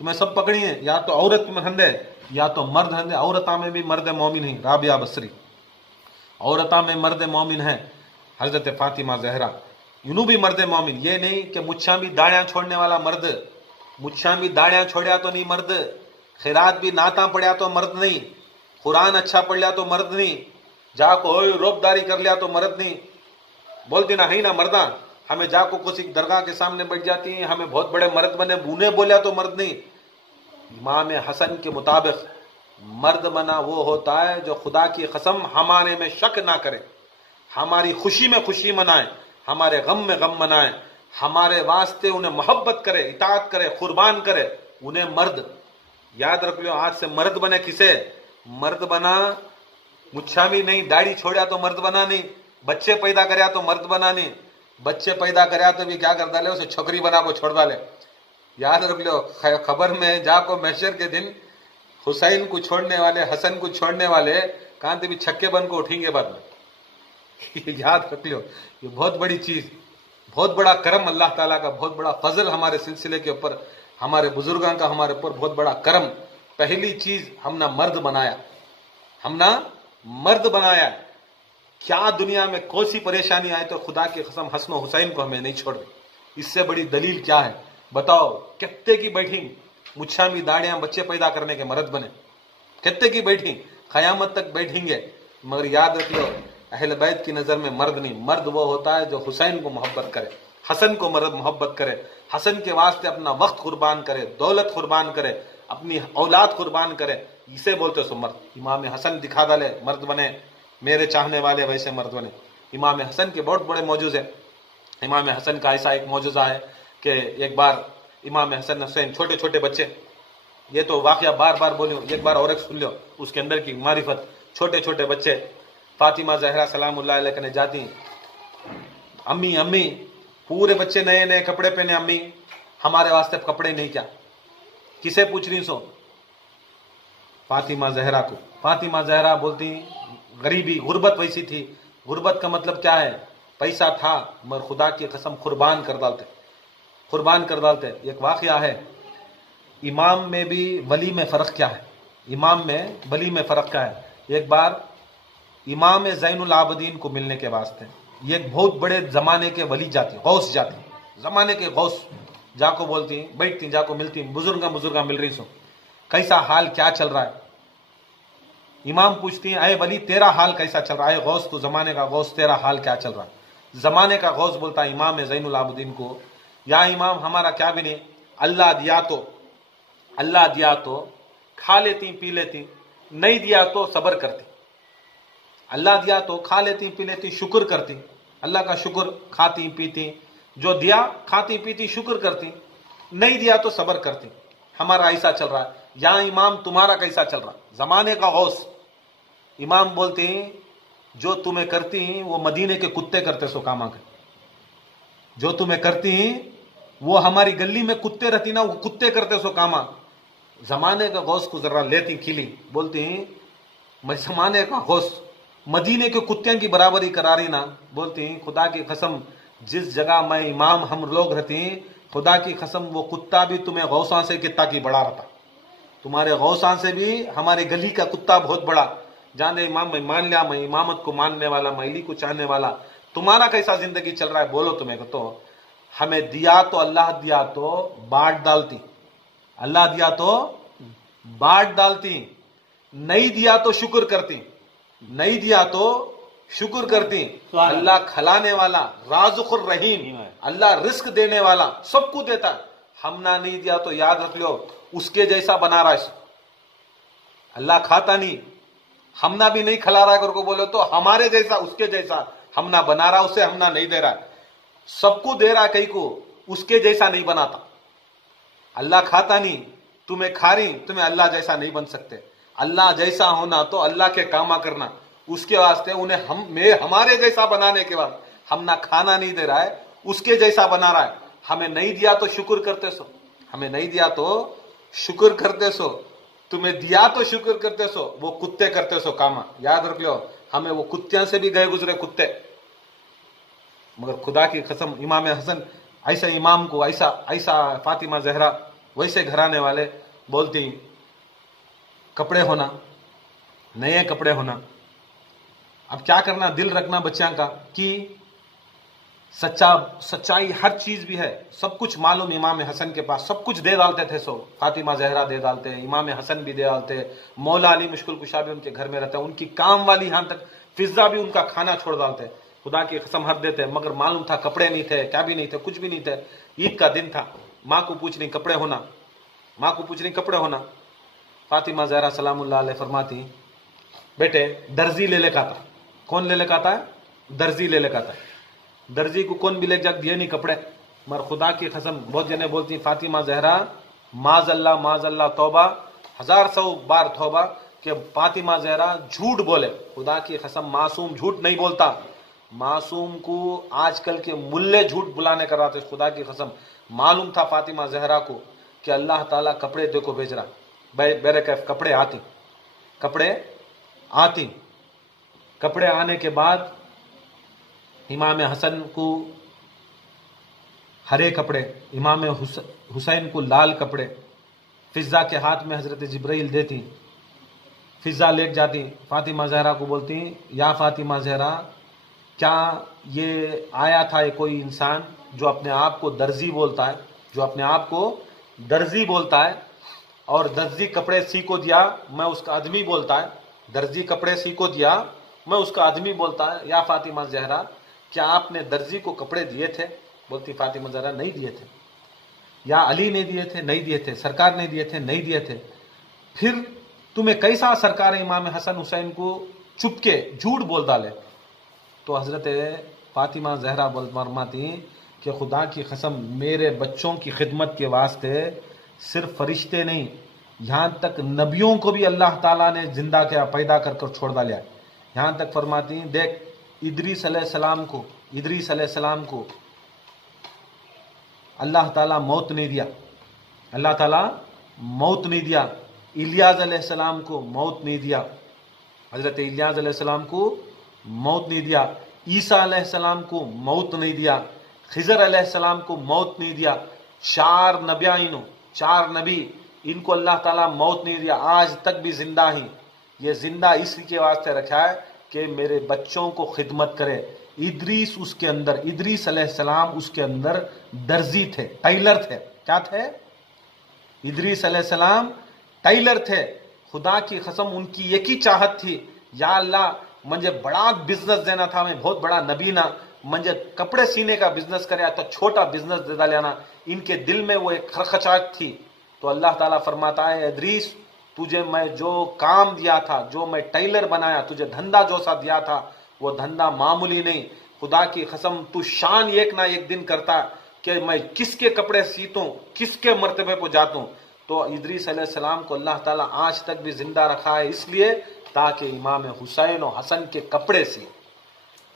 تمہیں سب پکڑی ہیں, یا تو عورت میں ہندے یا تو مرد ہندے. عورتہ میں بھی مرد مومن ہیں, رابعہ بصری عورتہ میں مرد مومن ہے, حضرت فاطمہ زہرا یوں بھی مرد مومن. یہ نہیں کہ مچھاں بھی داڑیاں چھوڑنے والا مرد, مچھاں بھی داڑیاں چھوڑیا تو نہیں مرد, خیرات بھی نعتاں پڑھیا تو مرد نہیں, قرآن اچھا پڑھ لیا تو مرد نہیں, جا کو روب داری کر لیا تو مرد نہیں. بولتی نا ہے نا مرداں, ہمیں جا کو کسی درگاہ کے سامنے بیٹھ جاتی ہیں, ہمیں بہت بڑے مرد بنے, بونے بولیا تو مرد نہیں. امام حسن کے مطابق مرد بنا وہ ہوتا ہے جو خدا کی قسم ہمارے میں شک نہ کرے, ہماری خوشی میں خوشی منائے, ہمارے غم میں غم منائے، ہمارے واسطے انہیں محبت کرے، اطاعت کرے، قربان کرے، انہیں مرد یاد رکھ لو. آج سے مرد بنے کسے؟ مرد بنا مچھامی نہیں، داڑھی چھوڑیا تو مرد بنا نہیں، بچے پیدا کریا تو مرد بنا نہیں، بچے پیدا کریا تو بھی کیا کر ڈالے، اسے چھوکری بنا کو چھوڑ ڈالے. یاد رکھ لو، خبر میں جا کو محشر کے دن حسین کو چھوڑنے والے، حسن کو چھوڑنے والے کہاں تھے بھی چھکے بن کو اٹھیں گے بعد میں. یاد رکھ لو، یہ بہت بڑی چیز، بہت بڑا کرم اللہ تعالیٰ کا، بہت بڑا فضل ہمارے سلسلے کے اوپر، ہمارے بزرگوں کا ہمارے اوپر بہت بڑا کرم. پہلی چیز ہم نہ مرد بنایا، ہم نہ مرد بنایا. کیا دنیا میں کوئی سی پریشانی آئے تو خدا کی قسم حسن و حسین کو ہمیں نہیں چھوڑ. اس سے بڑی دلیل کیا ہے بتاؤ؟ کتے کی بیٹھیں مچھا بھی داڑیاں بچے پیدا کرنے کے مرد بنے، کتے کی بیٹھیں قیامت تک بیٹھیں گے. مگر یاد رکھ لو، اہل بیت کی نظر میں مرد نہیں، مرد وہ ہوتا ہے جو حسین کو محبت کرے، حسن کو مرد محبت کرے، حسن کے واسطے اپنا وقت قربان کرے، دولت قربان کرے، اپنی اولاد قربان کرے، اسے بولتے سو مرد. امام حسن دکھا ڈالے مرد بنے، میرے چاہنے والے ویسے مرد بنے. امام حسن کے بہت بڑے موجوز ہیں. امام حسن کا ایسا ایک موجزہ ہے کہ ایک بار امام حسن حسین چھوٹے چھوٹے بچے، یہ تو واقعہ بار بار بولیوں، ایک بار اور ایک سن لو اس کے اندر کی معرفت. چھوٹے چھوٹے بچے فاطمہ زہرا سلام اللہ علیہ نے جاتی ہیں، امی امی، پورے بچے نئے نئے کپڑے پہنے، امی ہمارے واسطے کپڑے نہیں کیا؟ کسے پوچھ رہی سو؟ فاطمہ زہرا کو. فاطمہ زہرا بولتی غریبی، غربت ویسی تھی. غربت کا مطلب کیا ہے؟ پیسہ تھا مگر خدا کی قسم قربان کر ڈالتے، قربان کر ڈالتے. ایک واقعہ ہے، امام میں بھی ولی میں فرق کیا ہے، امام میں ولی میں فرق کیا ہے. ایک بار امام زین العابدین کو ملنے کے واسطے یہ ایک بہت بڑے زمانے کے ولی جاتی، غوث جاتی، زمانے کے غوث جا کو بولتی ہیں، بیٹھتی جا کو ملتی، بزرگاں مل رہی سو، کیسا حال کیا چل رہا ہے؟ امام پوچھتی ہیں اے ولی تیرا حال کیسا چل رہا ہے؟ غوث تو زمانے کا غوث، تیرا حال کیا چل رہا ہے؟ زمانے کا غوث بولتا ہے امام زین العابدین کو، یا امام ہمارا کیا بھی نہیں، اللہ دیا تو کھا لیتی پی لیتی، نہیں دیا تو صبر کرتی. اللہ دیا تو کھا لیتی پی لیتی، شکر کرتی، اللہ کا شکر، کھاتی پیتی، جو دیا کھاتی پیتی شکر کرتی، نہیں دیا تو صبر کرتی. ہمارا ایسا چل رہا ہے. یا امام تمہارا کیسا چل رہا؟ زمانے کا غوث. امام بولتے ہیں جو تمہیں کرتی ہیں وہ مدینے کے کتے کرتے سو کاما کے، جو تمہیں کرتی ہیں وہ ہماری گلی میں کتے رہتی نا، وہ کتے کرتے سو کاما. زمانے کا غوث کو ذرا لیتی کھلی، بولتی ہیں میں زمانے کا غوث مدینے کے کتوں کی برابری کرا رہی نا. بولتی ہیں خدا کی قسم جس جگہ میں امام ہم لوگ رہتے ہیں، خدا کی قسم وہ کتا بھی تمہیں غوثاں سے کتا کی بڑا رہتا، تمہارے غوثاں سے بھی ہماری گلی کا کتا بہت بڑا. جانے امام میں مان لیا، میں امامت کو ماننے والا، میں علی کو چاہنے والا. تمہارا کیسا زندگی چل رہا ہے بولو تمہیں کو. تو ہمیں دیا تو اللہ دیا تو بانٹ ڈالتی، اللہ دیا تو بانٹ ڈالتی، نہیں دیا تو شکر کرتی، نہیں دیا تو شکر کرتی. اللہ کھلانے والا، رازق الرحیم، اللہ رزق دینے والا، سب کو دیتا. ہم نہ نہیں دیا تو یاد رکھ لو اس کے جیسا بنا رہا ہے. اللہ کھاتا نہیں، ہم نہ بھی نہیں کھلا رہا کر کو بولو تو ہمارے جیسا، اس کے جیسا ہم نہ بنا رہا، اسے ہم نہ نہیں دے رہا. سب کو دے رہا کئی کو، اس کے جیسا نہیں بناتا. اللہ کھاتا نہیں، تمہیں کھا رہی، تمہیں اللہ جیسا نہیں بن سکتے. اللہ جیسا ہونا تو اللہ کے کاما کرنا، اس کے واسطے انہیں ہمارے جیسا بنانے کے بعد ہم نہ کھانا نہیں دے رہا ہے، اس کے جیسا بنا رہا ہے. ہمیں نہیں دیا تو شکر کرتے سو، ہمیں نہیں دیا تو شکر کرتے سو، تمہیں دیا تو شکر کرتے سو، وہ کتے کرتے سو کاما. یاد رکھ لو ہمیں وہ کتیاں سے بھی گئے گزرے کتے. مگر خدا کی قسم امام حسن ایسا امام کو، ایسا فاطمہ زہرا ویسے گھرانے والے بولتی کپڑے ہونا، نئے کپڑے ہونا. اب کیا کرنا، دل رکھنا بچیاں کا کہ سچائی ہر چیز بھی ہے، سب کچھ معلوم امام حسن کے پاس، سب کچھ دے ڈالتے تھے. سو فاطمہ زہرا دے ڈالتے، امام حسن بھی دے ڈالتے، مولا علی مشکل کشا بھی ان کے گھر میں رہتا، ان کی کام والی یہاں تک فضا بھی ان کا کھانا چھوڑ ڈالتے. خدا کی قسم حق دیتے، مگر معلوم تھا کپڑے نہیں تھے، کیا بھی نہیں تھے، کچھ بھی نہیں تھے. عید کا دن تھا، ماں کو پوچھ رہی کپڑے ہونا، ماں کو پوچھ رہی کپڑے ہونا. فاطمہ زہرا سلام اللہ علیہ فرماتی بیٹے درزی لے لے کا تھا. کون لے لے کا تھا؟ درزی لے لے کا تھا. درزی کو کون بھی لے جا دیے نہیں کپڑے، مگر خدا کی قسم بہت جنے بولتی فاطمہ زہرا معاذ اللہ توبہ، 1000 بار توبہ کہ فاطمہ زہرا جھوٹ بولے. خدا کی قسم معصوم جھوٹ نہیں بولتا. معصوم کو آج کل کے ملے جھوٹ بلانے کر رہا تھا. خدا کی قسم معلوم تھا فاطمہ زہرا کو کہ اللہ تعالیٰ کپڑے دے کو بھیج رہا. بیرکیف کپڑے آنے کے بعد امام حسن کو ہرے کپڑے، امام حسین کو لال کپڑے. فضا کے ہاتھ میں حضرت جبرائیل دیتی، فضا لیٹ جاتی، فاطمہ زہرا کو بولتی یا فاطمہ زہرا کیا یہ آیا تھا کوئی انسان جو اپنے آپ کو درزی بولتا ہے اور درزی کپڑے سی کو دیا میں اس کا آدمی بولتا ہے، درزی کپڑے سی کو دیا میں اس کا آدمی بولتا ہے. یا فاطمہ زہرا کیا آپ نے درزی کو کپڑے دیے تھے؟ بولتی فاطمہ زہرا نہیں دیے تھے. یا علی نے دیے تھے؟ نہیں دیے تھے. سرکار نے دیے تھے؟ نہیں دیے تھے. پھر تمہیں کیسا سرکار امام حسن حسین کو چپ کے جھوٹ بول ڈالے؟ تو حضرت فاطمہ زہرا فرماتی کہ خدا کی قسم میرے بچوں کی خدمت کے واسطے صرف فرشتے نہیں، یہاں تک نبیوں کو بھی اللہ تعالیٰ نے زندہ کیا، پیدا کر چھوڑ ڈالا. یہاں تک فرماتی دیکھ ادریس علیہ السلام کو اللہ تعالیٰ موت نہیں دیا. الیاس علیہ السلام کو موت نہیں دیا. حضرت الیاس علیہ السلام کو موت نہیں دیا. عیسیٰ علیہ السلام کو موت نہیں دیا. خضر علیہ السلام کو موت نہیں دیا. 4 نبی ان کو اللہ تعالیٰ موت نہیں دیا، آج تک بھی زندہ ہیں. یہ زندہ اس کے واسطے رکھا ہے کہ میرے بچوں کو خدمت کرے. ادریس علیہ السلام اس کے اندر درزی تھے، ٹیلر تھے. کیا تھے؟ ادریس علیہ السلام ٹیلر تھے. خدا کی قسم ان کی ایک ہی چاہت تھی، یا اللہ مجھے بڑا بزنس دینا تھا، میں بہت بڑا نبی نا، مجھے کپڑے سینے کا بزنس کریا تو چھوٹا بزنس دے ڈالینا. ان کے دل میں وہ ایک خرخچاہٹ تھی. تو اللہ تعالیٰ فرماتا ہے ادریس تجھے میں جو کام دیا تھا، جو میں ٹیلر بنایا، تجھے دھندا جو سا دیا تھا وہ دھندا معمولی نہیں. خدا کی قسم تو شان ایک نہ ایک دن کرتا کہ میں کس کے کپڑے سیتوں، کس کے مرتبے پہ جاتوں. تو ادریس علیہ السلام کو اللہ تعالیٰ آج تک بھی زندہ رکھا ہے اس لیے تاکہ امام حسین و حسن کے کپڑے سیے،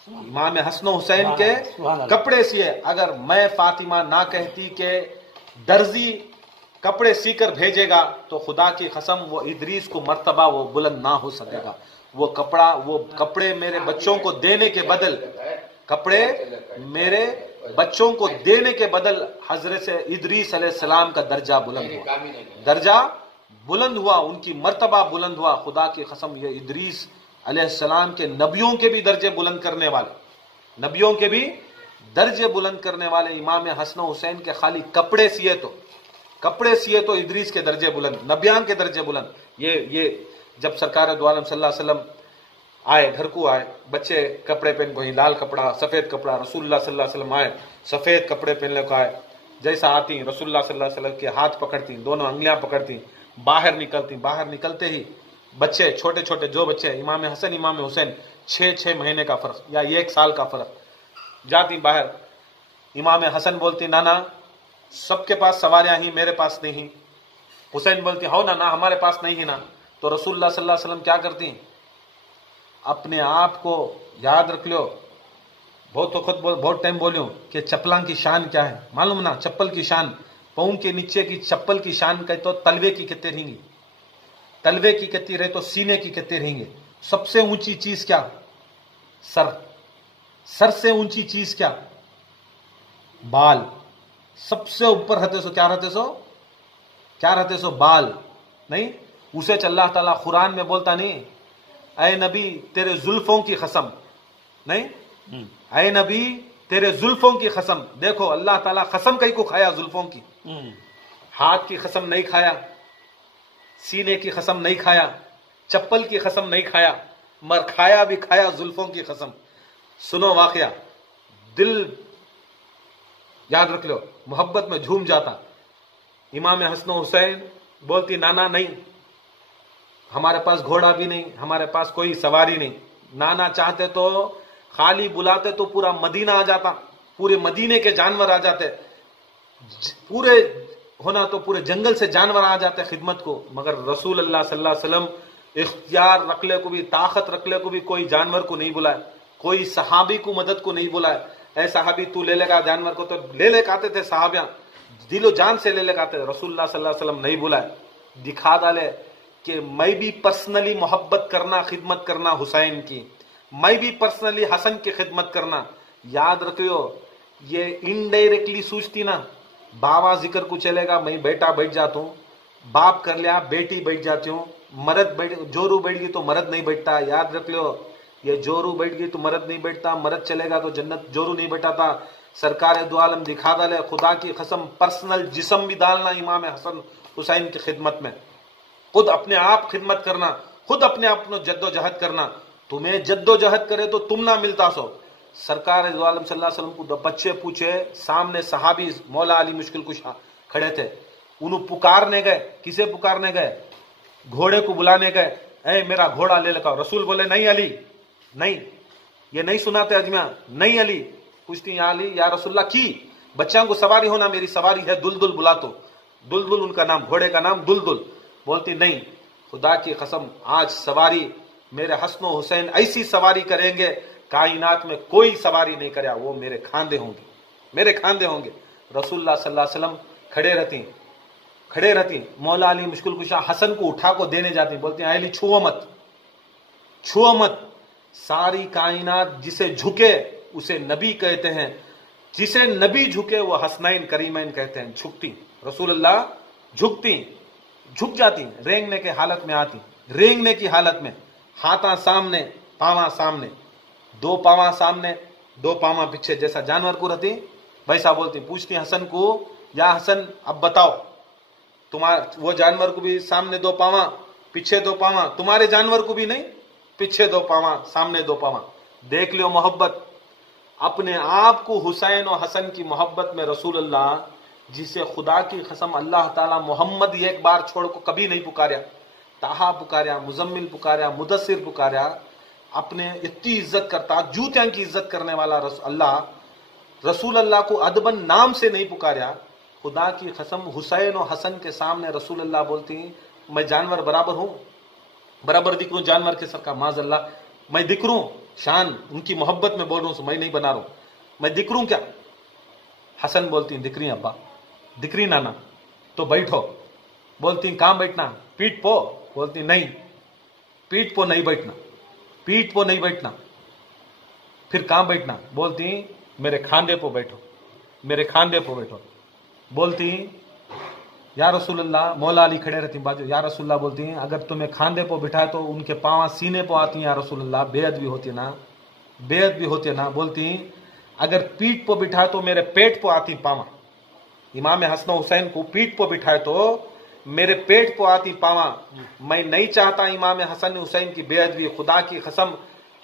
امام حسن و حسین کے کپڑے سیے. اگر میں فاطمہ نہ کہتی کہ درزی کپڑے سی کر بھیجے گا تو خدا کی قسم وہ ادریس کو مرتبہ وہ بلند نہ ہو سکے گا. وہ کپڑے میرے بچوں کو دینے کے بدل حضرت سے ادریس علیہ السلام کا درجہ بلند ہوا، ان کی مرتبہ بلند ہوا. خدا کی قسم یہ ادریس علیہ السلام کے نبیوں کے بھی درجے بلند کرنے والے امام حسن و حسین کے خالی کپڑے سیے تو ادریس کے درجے بلند، نبیان کے درجے بلند. یہ جب سرکار دو عالم صلی اللہ علیہ وسلم آئے، گھر کو آئے، بچے کپڑے پہن کو لال کپڑا، سفید کپڑا، رسول اللہ صلی اللہ علیہ وسلم آئے سفید کپڑے پہن لے کو آئے. جیسا آتی رسول اللہ صلی اللہ علیہ وسلم کے ہاتھ پکڑتی، دونوں انگلیاں پکڑتی، باہر نکلتے ہی بچے چھوٹے چھوٹے جو بچے امام حسن امام حسین 6 مہینے کا فرق یا 1 سال کا فرق، جاتی باہر. امام حسن بولتی نانا سب کے پاس سواریاں ہی، میرے پاس نہیں ہی. حسین بولتی ہو نا ہمارے پاس نہیں ہی نا. تو رسول اللہ صلی اللہ علیہ وسلم کیا کرتی؟ اپنے آپ کو یاد رکھ لو، بہت ٹائم بولیوں کہ چپلاں کی شان کیا ہے معلوم نا؟ چپل کی شان، پاؤں کے نیچے کی چپل کی شان کہے تو تلوے کی کتنے رہیں گی، تلوے کی کتنی رہے تو سینے کی کتنے رہیں گے. سب سے اونچی چیز کیا؟ سر سے اونچی چیز کیا؟ بال. سب سے اوپر کیا رہتے سو بال نہیں. اسے اللہ تعالیٰ قرآن میں بولتا نہیں اے نبی تیرے زلفوں کی قسم، نہیں اے نبی تیرے زلفوں کی قسم. دیکھو اللہ تعالیٰ قسم کئی کو کھایا زلفوں کی، ہاتھ کی قسم نہیں کھایا، سینے کی قسم نہیں کھایا، چپل کی قسم نہیں کھایا، مگر کھایا زلفوں کی قسم. سنو واقعہ، دل یاد رکھ لو، محبت میں جھوم جاتا. امام حسن و حسین بولتی نانا نہیں، ہمارے پاس گھوڑا بھی نہیں، ہمارے پاس کوئی سواری نہیں. نانا چاہتے تو خالی بلاتے تو پورا مدینہ آ جاتا، پورے مدینے کے جانور آ جاتے، پورے ہونا تو پورے جنگل سے جانور آ جاتے خدمت کو، مگر رسول اللہ صلی اللہ علیہ وسلم اختیار رکھ لے کو بھی، طاقت رکھ لے کو بھی کوئی جانور کو نہیں بلائے، کوئی صحابی کو مدد کو نہیں بلائے، اے صحابی تو لے لے گا جانور کو، تو لے لے کے آتے تھے صحابیاں، دل و جان سے لے لے کے آتے تھے، رسول اللہ صلی اللہ علیہ وسلم نہیں بلائے، دکھا ڈالے کہ میں بھی پرسنلی محبت کرنا، خدمت کرنا حسین کی، میں بھی پرسنلی حسن کی خدمت کرنا۔ یاد رکھو یہ انڈائریکٹلی سوچتی نا، باوا ذکر کو چلے گا میں بیٹا بیٹھ جاتا ہوں، باپ کر لیا بیٹی بیٹھ جاتی ہوں، مرد جورو بیٹھ گئی تو مرد نہیں بیٹھتا، یاد رکھ لو یہ جورو بیٹھ گئی تو مرد نہیں بیٹھتا، مرد چلے گا تو جنت جورو نہیں بیٹھاتا۔ سرکار دو عالم دکھا ڈالے، خدا کی قسم پرسنل جسم بھی ڈالنا امام حسن حسین کی خدمت میں، خود اپنے آپ خدمت کرنا، خود اپنے آپ جد و جہد کرنا، تمہیں جد و جہد کرے تو تم نہ ملتا سو۔ سرکار دو عالم صلی اللہ علیہ وسلم کو دو بچے پوچھے، سامنے صحابی مولا علی مشکل کشا کھڑے تھے، انہوں پکارنے گئے، کسے پکارنے گئے؟ گھوڑے کو بلانے گئے، اے میرا گھوڑا لے لگاؤ، رسول بولے نہیں علی نہیں، یہ نہیں سناتے اجمیاں، نہیں علی، پوچھتی یا علی یا رسول اللہ کی بچوں کو سواری ہونا، میری سواری ہے دلدل، بلا تو دلدل ان کا نام، گھوڑے کا نام دلدل، بولتی نہیں خدا کی قسم آج سواری میرے حسن و حسین ایسی سواری کریں گے کائنات میں کوئی سواری نہیں کریا، وہ میرے کھاندے ہوں گے، میرے کھاندے ہوں گے۔ رسول اللہ صلی اللہ علیہ وسلم کھڑے رہتی، مولا علی مشکل کشا حسن کو اٹھا کو دینے جاتی، بولتی ہیں علی چھو مت، ساری کائنات جسے جھکے اسے نبی کہتے ہیں، جسے نبی جھکے وہ حسنین کریمین کہتے ہیں، جھکتی رسول اللہ، جھک جاتی، رینگنے کے حالت میں آتی، رینگنے کی حالت میں، ہاتھاں سامنے پاواں سامنے، دو پاواں سامنے دو پاواں پیچھے، جیسا جانور کو رہتی ویسا بولتی، پوچھتی حسن کو یا حسن اب بتاؤ وہ جانور کو بھی سامنے دو پاواں پیچھے دو پاواں، تمہارے جانور کو بھی نہیں، پیچھے دو پاواں سامنے دو پاواں۔ دیکھ لو محبت، اپنے آپ کو حسین و حسن کی محبت میں رسول اللہ، جسے خدا کی قسم اللہ تعالی محمد ایک بار چھوڑ کو کبھی نہیں پکاریا، طہا پکاریا، مزمل پکاریا، مدثر پکاریا، اپنے اتنی عزت کرتا، جوتیاں کی عزت کرنے والا رسول اللہ کو ادبن نام سے نہیں پکاریا۔ خدا کی قسم حسین و حسن کے سامنے رسول اللہ بولتی میں جانور برابر ہوں، برابر دکھ رہوں جانور کے سر کا، معاذ اللہ میں دکھ رہوں، شان ان کی محبت میں بول رہا ہوں، میں نہیں بنا رہا ہوں، میں دکھ رہوں کیا؟ حسن بولتی دکھ رہی ابا، دکھ رہی نانا، تو بیٹھو، بولتی کہاں بیٹھنا؟ پیٹ پو، بولتی نہیں پیٹ پو نہیں بیٹھنا، پیٹ پو نہیں بیٹھنا، پھر کہاں بیٹھنا؟ بولتی میرے کھاندے پہ بیٹھو، میرے کھاندے پہ بیٹھو، بولتی یا رسول اللہ، مولا علی کھڑے رہتی بازو، یا رسول اللہ بولتی ہیں اگر تمہیں کھاندے پہ بٹھائے تو ان کے پاؤں سینے پہ آتی ہیں، یا رسول اللہ بیعت بھی ہوتی ہے نا، بیعت بھی ہوتی ہے نا، بولتی ہیں اگر پیٹ پہ بٹھائے تو میرے پیٹ پہ آتی پاؤں، امام حسن حسین کو پیٹ پہ بٹھائے تو میرے پیٹ پہ آتی پاواں، میں نہیں چاہتا امام حسن حسین کی بیعت بھی، خدا کی قسم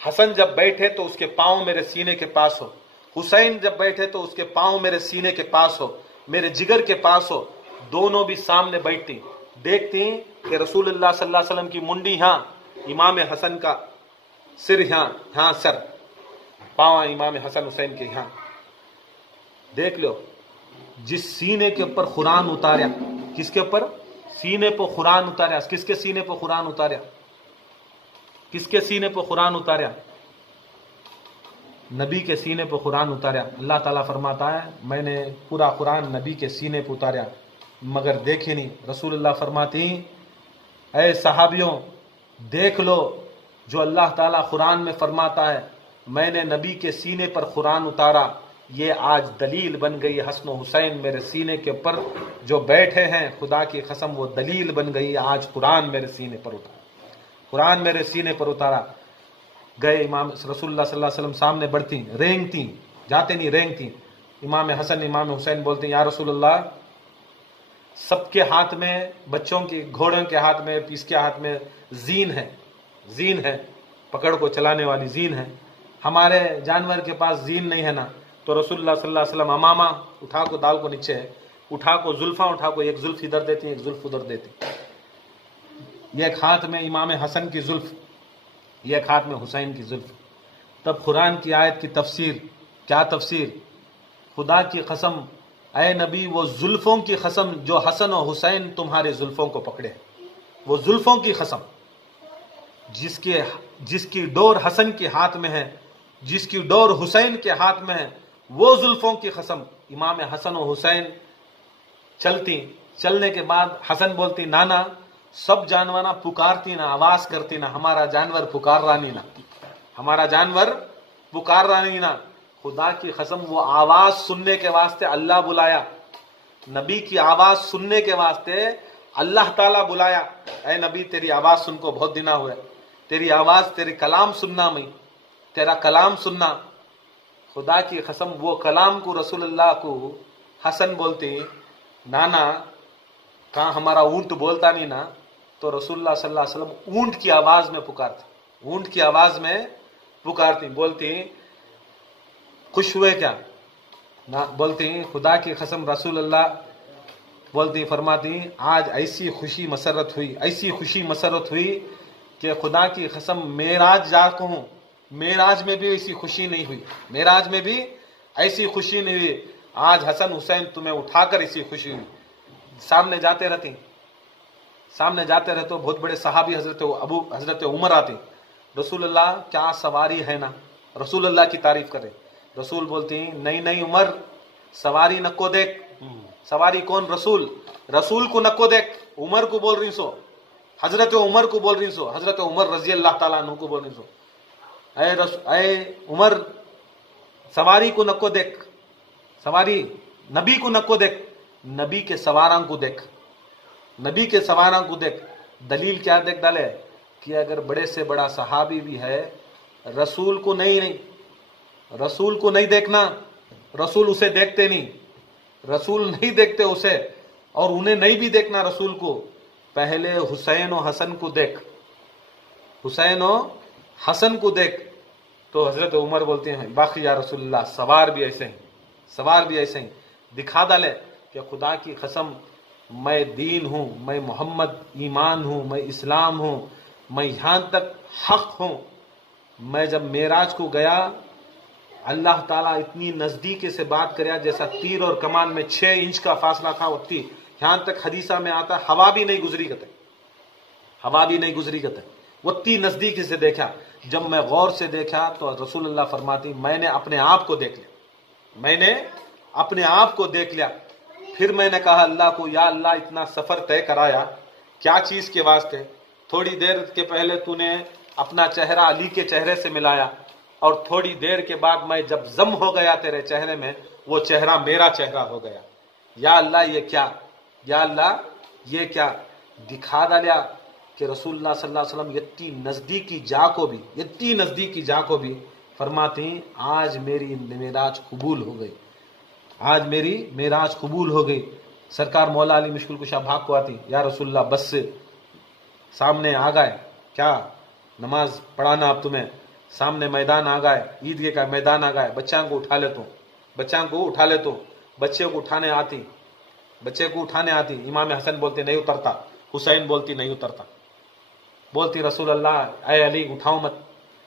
حسن جب بیٹھے تو اس کے پاؤں میرے سینے کے پاس ہو، حسین جب بیٹھے تو اس کے پاؤں میرے سینے کے پاس ہو، میرے جگر کے پاس ہو، دونوں بھی سامنے بیٹھتی، دیکھتی کہ رسول اللہ صلی اللہ علیہ وسلم کی منڈی ہاں، امام حسن کا سر ہاں سر، پاؤں امام حسن حسین کے ہاں۔ دیکھ لو جس سینے کے اوپر قرآن اتاریا، کس کے اوپر؟ سینے پہ قرآن اتاریا، کس کے سینے پہ قرآن اتاریا؟ کس کے سینے پہ قرآن اتاریا؟ نبی کے سینے پہ قرآن اتاریا۔ اللہ تعالیٰ فرماتا ہے میں نے پورا قرآن نبی کے سینے پہ اتاریا مگر دیکھے نہیں۔ رسول اللہ فرماتی اے صحابیوں دیکھ لو جو اللہ تعالیٰ قرآن میں فرماتا ہے میں نے نبی کے سینے پر قرآن اتارا، یہ آج دلیل بن گئی، حسن و حسین میرے سینے کے اوپر جو بیٹھے ہیں، خدا کی قسم وہ دلیل بن گئی، آج قرآن میرے سینے پر اتارا، قرآن میرے سینے پر اتارا۔ گئے امام رسول اللہ صلی اللہ علیہ وسلم سامنے بڑھتی، رینگتی، جاتے نہیں رینگتی، امام حسن امام حسین بولتے یا رسول اللہ سب کے ہاتھ میں، بچوں کے گھوڑوں کے ہاتھ میں، اس کے ہاتھ میں زین ہے، پکڑ کو چلانے والی زین ہے، ہمارے جانور کے پاس زین نہیں ہے نا۔ تو رسول اللہ صلی اللہ علیہ وسلم امامہ اٹھا کو دال کو نیچے ہے، اٹھا کو زلفاں اٹھا کو ایک زلف ادھر دیتی ایک زلف ادھر دیتی، یہ ایک ہاتھ میں امام حسن کی زلف، یہ ایک ہاتھ میں حسین کی زلف، تب قرآن کی آیت کی تفسیر کیا تفسیر؟ خدا کی قسم اے نبی وہ زلفوں کی قسم جو حسن و حسین تمہارے زلفوں کو پکڑے، وہ زلفوں کی قسم جس کی ڈور حسن کے ہاتھ میں ہے، جس کی ڈور حسین کے ہاتھ میں ہے، وہ زلفوں کی قسم۔ امام حسن و حسین چلنے کے بعد حسن بولتی نانا سب جانوراں پکارتی نا، آواز کرتی نا، ہمارا جانور پکار رانی نا، ہمارا جانور پکار رانی نا۔ خدا کی قسم وہ آواز سننے کے واسطے اللہ بلایا، نبی کی آواز سننے کے واسطے اللہ تعالیٰ بلایا۔ اے نبی تیری آواز سن کو بہت دن ہوئے، تیری آواز، تیری کلام سننا، میں تیرا کلام سننا۔ خدا کی قسم وہ کلام کو رسول اللہ کو حسن بولتی نانا کہاں ہمارا اونٹ بولتا نہیں نا، تو رسول اللہ صلی اللہ علیہ وسلم اونٹ کی آواز میں پکارتے، اونٹ کی آواز میں پکارتی، بولتی خوش ہوئے کیا نہ، بولتی خدا کی قسم رسول اللہ بولتی فرماتی آج ایسی خوشی مسرت ہوئی، ایسی خوشی مسرت ہوئی کہ خدا کی قسم معراج جا کو ہوں، معراج میں بھی ایسی خوشی نہیں ہوئی، معراج میں بھی ایسی خوشی نہیں ہوئی۔ آج حسن حسین تمہیں اٹھا کر ایسی خوشی ہوئی۔ سامنے جاتے رہتے بہت بڑے صحابی حضرت عمر آتے، رسول اللہ کیا سواری ہے نا، رسول اللہ کی تعریف کرے، رسول بولتی نہیں عمر سواری نکو دیکھ، سواری کون؟ رسول کو نکو دیکھ، عمر کو بول رہی سو، حضرت عمر کو بول رہی سو، حضرت عمر رضی اللہ تعالیٰ عنہ کو بول رہی سو، اے عمر سواری کو نکو دیکھ، سواری نبی کو نکو دیکھ، نبی کے سواراں کو دیکھ، نبی کے سواراں کو دیکھ۔ دلیل کیا دیکھ ڈالے کہ اگر بڑے سے بڑا صحابی بھی ہے، رسول کو نہیں دیکھنا، رسول اسے دیکھتے نہیں، رسول نہیں دیکھتے اسے، اور انہیں نہیں بھی دیکھنا رسول کو، پہلے حسین و حسن کو دیکھ، حسین و حسن کو دیکھ۔ تو حضرت عمر بولتے ہیں باقی یا رسول اللہ سوار بھی ایسے ہیں، دکھا ڈالے کہ خدا کی قسم میں دین ہوں، میں محمد ایمان ہوں، میں اسلام ہوں، میں یہاں تک حق ہوں۔ میں جب معراج کو گیا اللہ تعالیٰ اتنی نزدیکی سے بات کریا جیسا تیر اور کمان میں 6 انچ کا فاصلہ تھا، اتنی یہاں تک حدیثہ میں آتا ہوا بھی نہیں گزری کرتے، اتنی نزدیکی سے دیکھا۔ جب میں غور سے دیکھا تو رسول اللہ فرماتی میں نے اپنے آپ کو دیکھ لیا، پھر میں نے کہا اللہ کو یا اللہ اتنا سفر طے کرایا کیا چیز کے واسطے؟ تھوڑی دیر کے پہلے تو نے اپنا چہرہ علی کے چہرے سے ملایا، اور تھوڑی دیر کے بعد میں جب ضم ہو گیا تیرے چہرے میں، وہ چہرہ میرا چہرہ ہو گیا۔ یا اللہ یہ کیا دکھا ڈالیا کہ رسول اللہ صلی اللہ علیہ وسلم اتنی نزدیکی جا کو بھی فرماتی آج میری معراج قبول ہو گئی۔ سرکار مولا علی مشکل کشا بھاگ کو آتی، یا رسول اللہ بس سے سامنے آ گئے، کیا نماز پڑھانا اب تمہیں، سامنے میدان آ گئے، عیدگاہ کا میدان آ گئے، بچوں کو اٹھا لیتا ہوں، بچے کو اٹھانے آتی، امام حسن بولتے نہیں اترتا، حسین بولتی نہیں اترتا، بولتی رسول اللہ اے علی اٹھاؤ مت،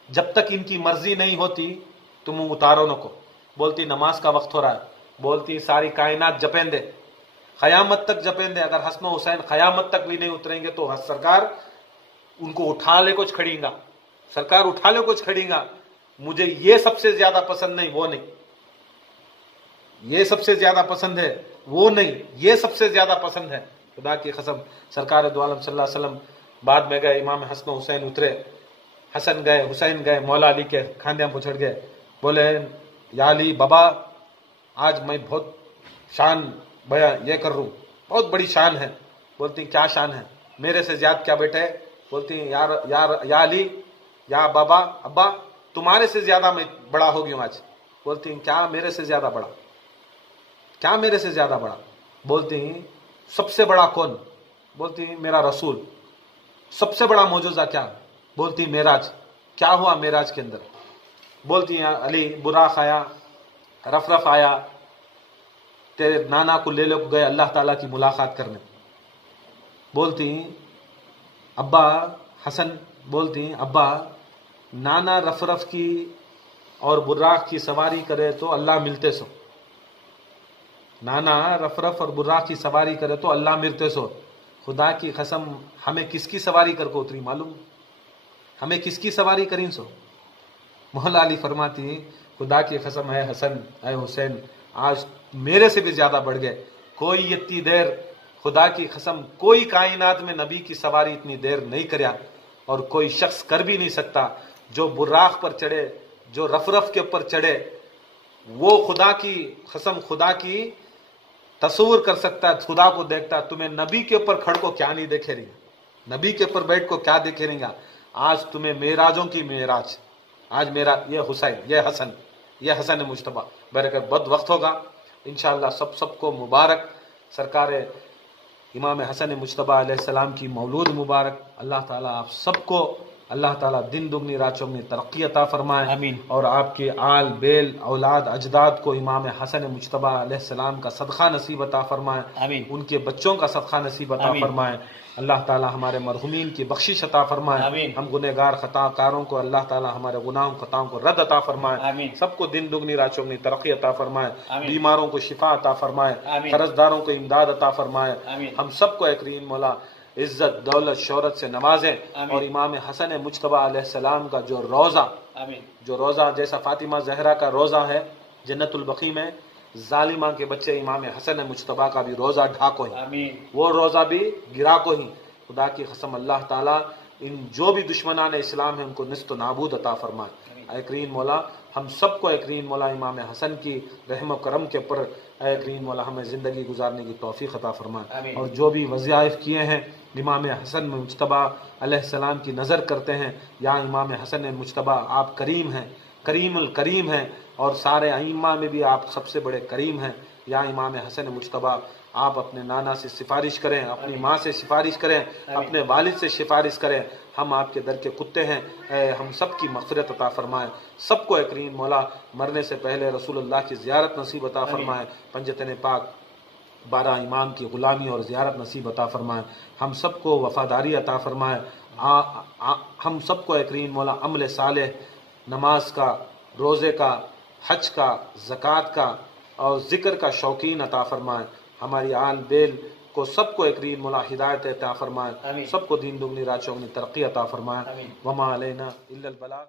جب تک ان کی مرضی نہیں ہوتی تم اتارو نہ کو، بولتی نماز کا وقت ہو رہا ہے، بولتی ساری کائنات جپیں دے، قیامت تک جپیں دے، اگر حسن و حسین قیامت تک بھی نہیں اتریں گے تو سرکار ان کو اٹھا لے کچھ کھڑیں گا، مجھے یہ سب سے زیادہ پسند نہیں، وہ نہیں، یہ سب سے زیادہ پسند ہے، وہ نہیں، یہ سب سے زیادہ پسند ہے۔ خدا کی قسم سرکار دو عالم صلی اللہ علیہ وسلم بعد میں گئے، امام حسن و حسین اترے، حسن گئے، حسین گئے، مولا علی کے کھاندیاں پہ چڑھ گئے، بولے یا علی بابا آج میں بہت شان بیان یہ کر رہا ہوں، بہت بڑی شان ہے۔ بولتی کیا شان ہے؟ میرے سے زیادہ کیا بیٹے؟ بولتی یا علی یا بابا ابا تمہارے سے زیادہ میں بڑا ہو گیا ہوں آج۔ بولتی کیا میرے سے زیادہ بڑا؟ بولتی سب سے بڑا کون؟ بولتی میرا رسول۔ سب سے بڑا معجزہ کیا؟ بولتی معراج۔ کیا ہوا معراج کے اندر؟ بولتی علی براق آیا، رف آیا، تیرے نانا کو لے گئے اللہ تعالیٰ کی ملاقات کرنے۔ بولتی ابا حسن، بولتی ابا نانا رف کی اور براق کی سواری کرے تو اللہ ملتے سو. نانا رف رف اور براق کی سواری کرے تو اللہ ملتے سو. خدا کی قسم ہمیں کس کی سواری کر کو اتری معلوم؟ ہمیں کس کی سواری کریں سو؟ مولا علی فرماتی خدا کی قسم اے حسن اے حسین آج میرے سے بھی زیادہ بڑھ گئے. کوئی اتنی دیر خدا کی قسم کوئی کائنات میں نبی کی سواری اتنی دیر نہیں کریا اور کوئی شخص کر بھی نہیں سکتا. جو براق پر چڑھے جو رف رف کے اوپر چڑھے وہ خدا کی قسم خدا کی تصور کر سکتا ہے, خدا کو دیکھتا ہے. تمہیں نبی کے اوپر کھڑ کو کیا نہیں دیکھے رہی گا, نبی کے اوپر بیٹھ کو کیا دیکھے رہی گا. آج تمہیں معراجوں کی معراج, آج میرا یہ حسین یہ حسن مجتبیٰ برکت بد وقت ہوگا انشاءاللہ. سب کو مبارک. سرکار امام حسن مجتبیٰ علیہ السلام کی مولود مبارک. اللہ تعالیٰ آپ سب کو اللہ تعالیٰ دن دگنی رات چوگنی ترقی عطا فرمائے. آمین. اور آپ کے آل بیل اولاد اجداد کو امام حسن مجتبیٰ علیہ السلام کا صدقہ نصیب عطا فرمائے. آمین. ان کے بچوں کا صدقہ نصیب عطا آمین. فرمائے. اللہ تعالیٰ ہمارے مرحومین کی بخشش عطا فرمائے. آمین. ہم گنہگار خطا کاروں کو اللہ تعالیٰ ہمارے گناہوں خطاؤں کو رد عطا فرمائے. آمین. سب کو دن دگنی رات چوگنی ترقی عطا فرمائے. آمین. بیماروں کو شفا عطا فرمائے. آمین. قرض داروں کو امداد عطا فرمائے. آمین. ہم سب کو اے کریم مولا عزت دولت شہرت سے نوازیں. آمین. اور امام حسن مجتبیٰ علیہ السلام کا جو روضہ آمین. جو روزہ جیسا فاطمہ زہرا کا روزہ ہے جنت البقیع میں, ظالمہ کے بچے امام حسن مجتبیٰ کا بھی روزہ ڈھاکو ہی, آمین. وہ روزہ بھی گرا کو ہی. خدا کی قسم اللہ تعالیٰ ان جو بھی دشمنان اسلام ہیں ان کو نست و نابود عطا فرمائے. اے کریم مولا ہم سب کو اے کریم مولا امام حسن کی رحم و کرم کے اوپر اے کریم مولا ہمیں زندگی گزارنے کی توفیق عطا فرمائے. آمین. اور جو بھی وظائف کیے ہیں امام حسن مجتبیٰ علیہ السلام کی نظر کرتے ہیں, یا امام حسن مجتبیٰ آپ کریم ہیں, کریم الکریم ہیں, اور سارے ائمہ میں بھی آپ سب سے بڑے کریم ہیں. یا امام حسن مجتبیٰ آپ اپنے نانا سے سفارش کریں, اپنی ماں سے سفارش کریں, اپنے والد سے سفارش کریں. ہم آپ کے در کے کتے ہیں, اے ہم سب کی مغفرت عطا فرمائے. سب کو اے کریم مولا مرنے سے پہلے رسول اللہ کی زیارت نصیب عطا فرمائے. پنجتن پاک 12 امام کی غلامی اور زیارت نصیب عطا فرمائے. ہم سب کو وفاداری عطا فرمائے. ہم سب کو اے کریم مولا عمل صالح, نماز کا, روزے کا, حج کا, زکوٰۃ کا اور ذکر کا شوقین عطا فرمائے. ہماری آل بیل کو سب کو اے کریم مولا ہدایت عطا فرمائے. آمین. سب کو دین دگنی رات چوگنی ترقی عطا فرمائے. آمین. وما علینا الا البلاغ.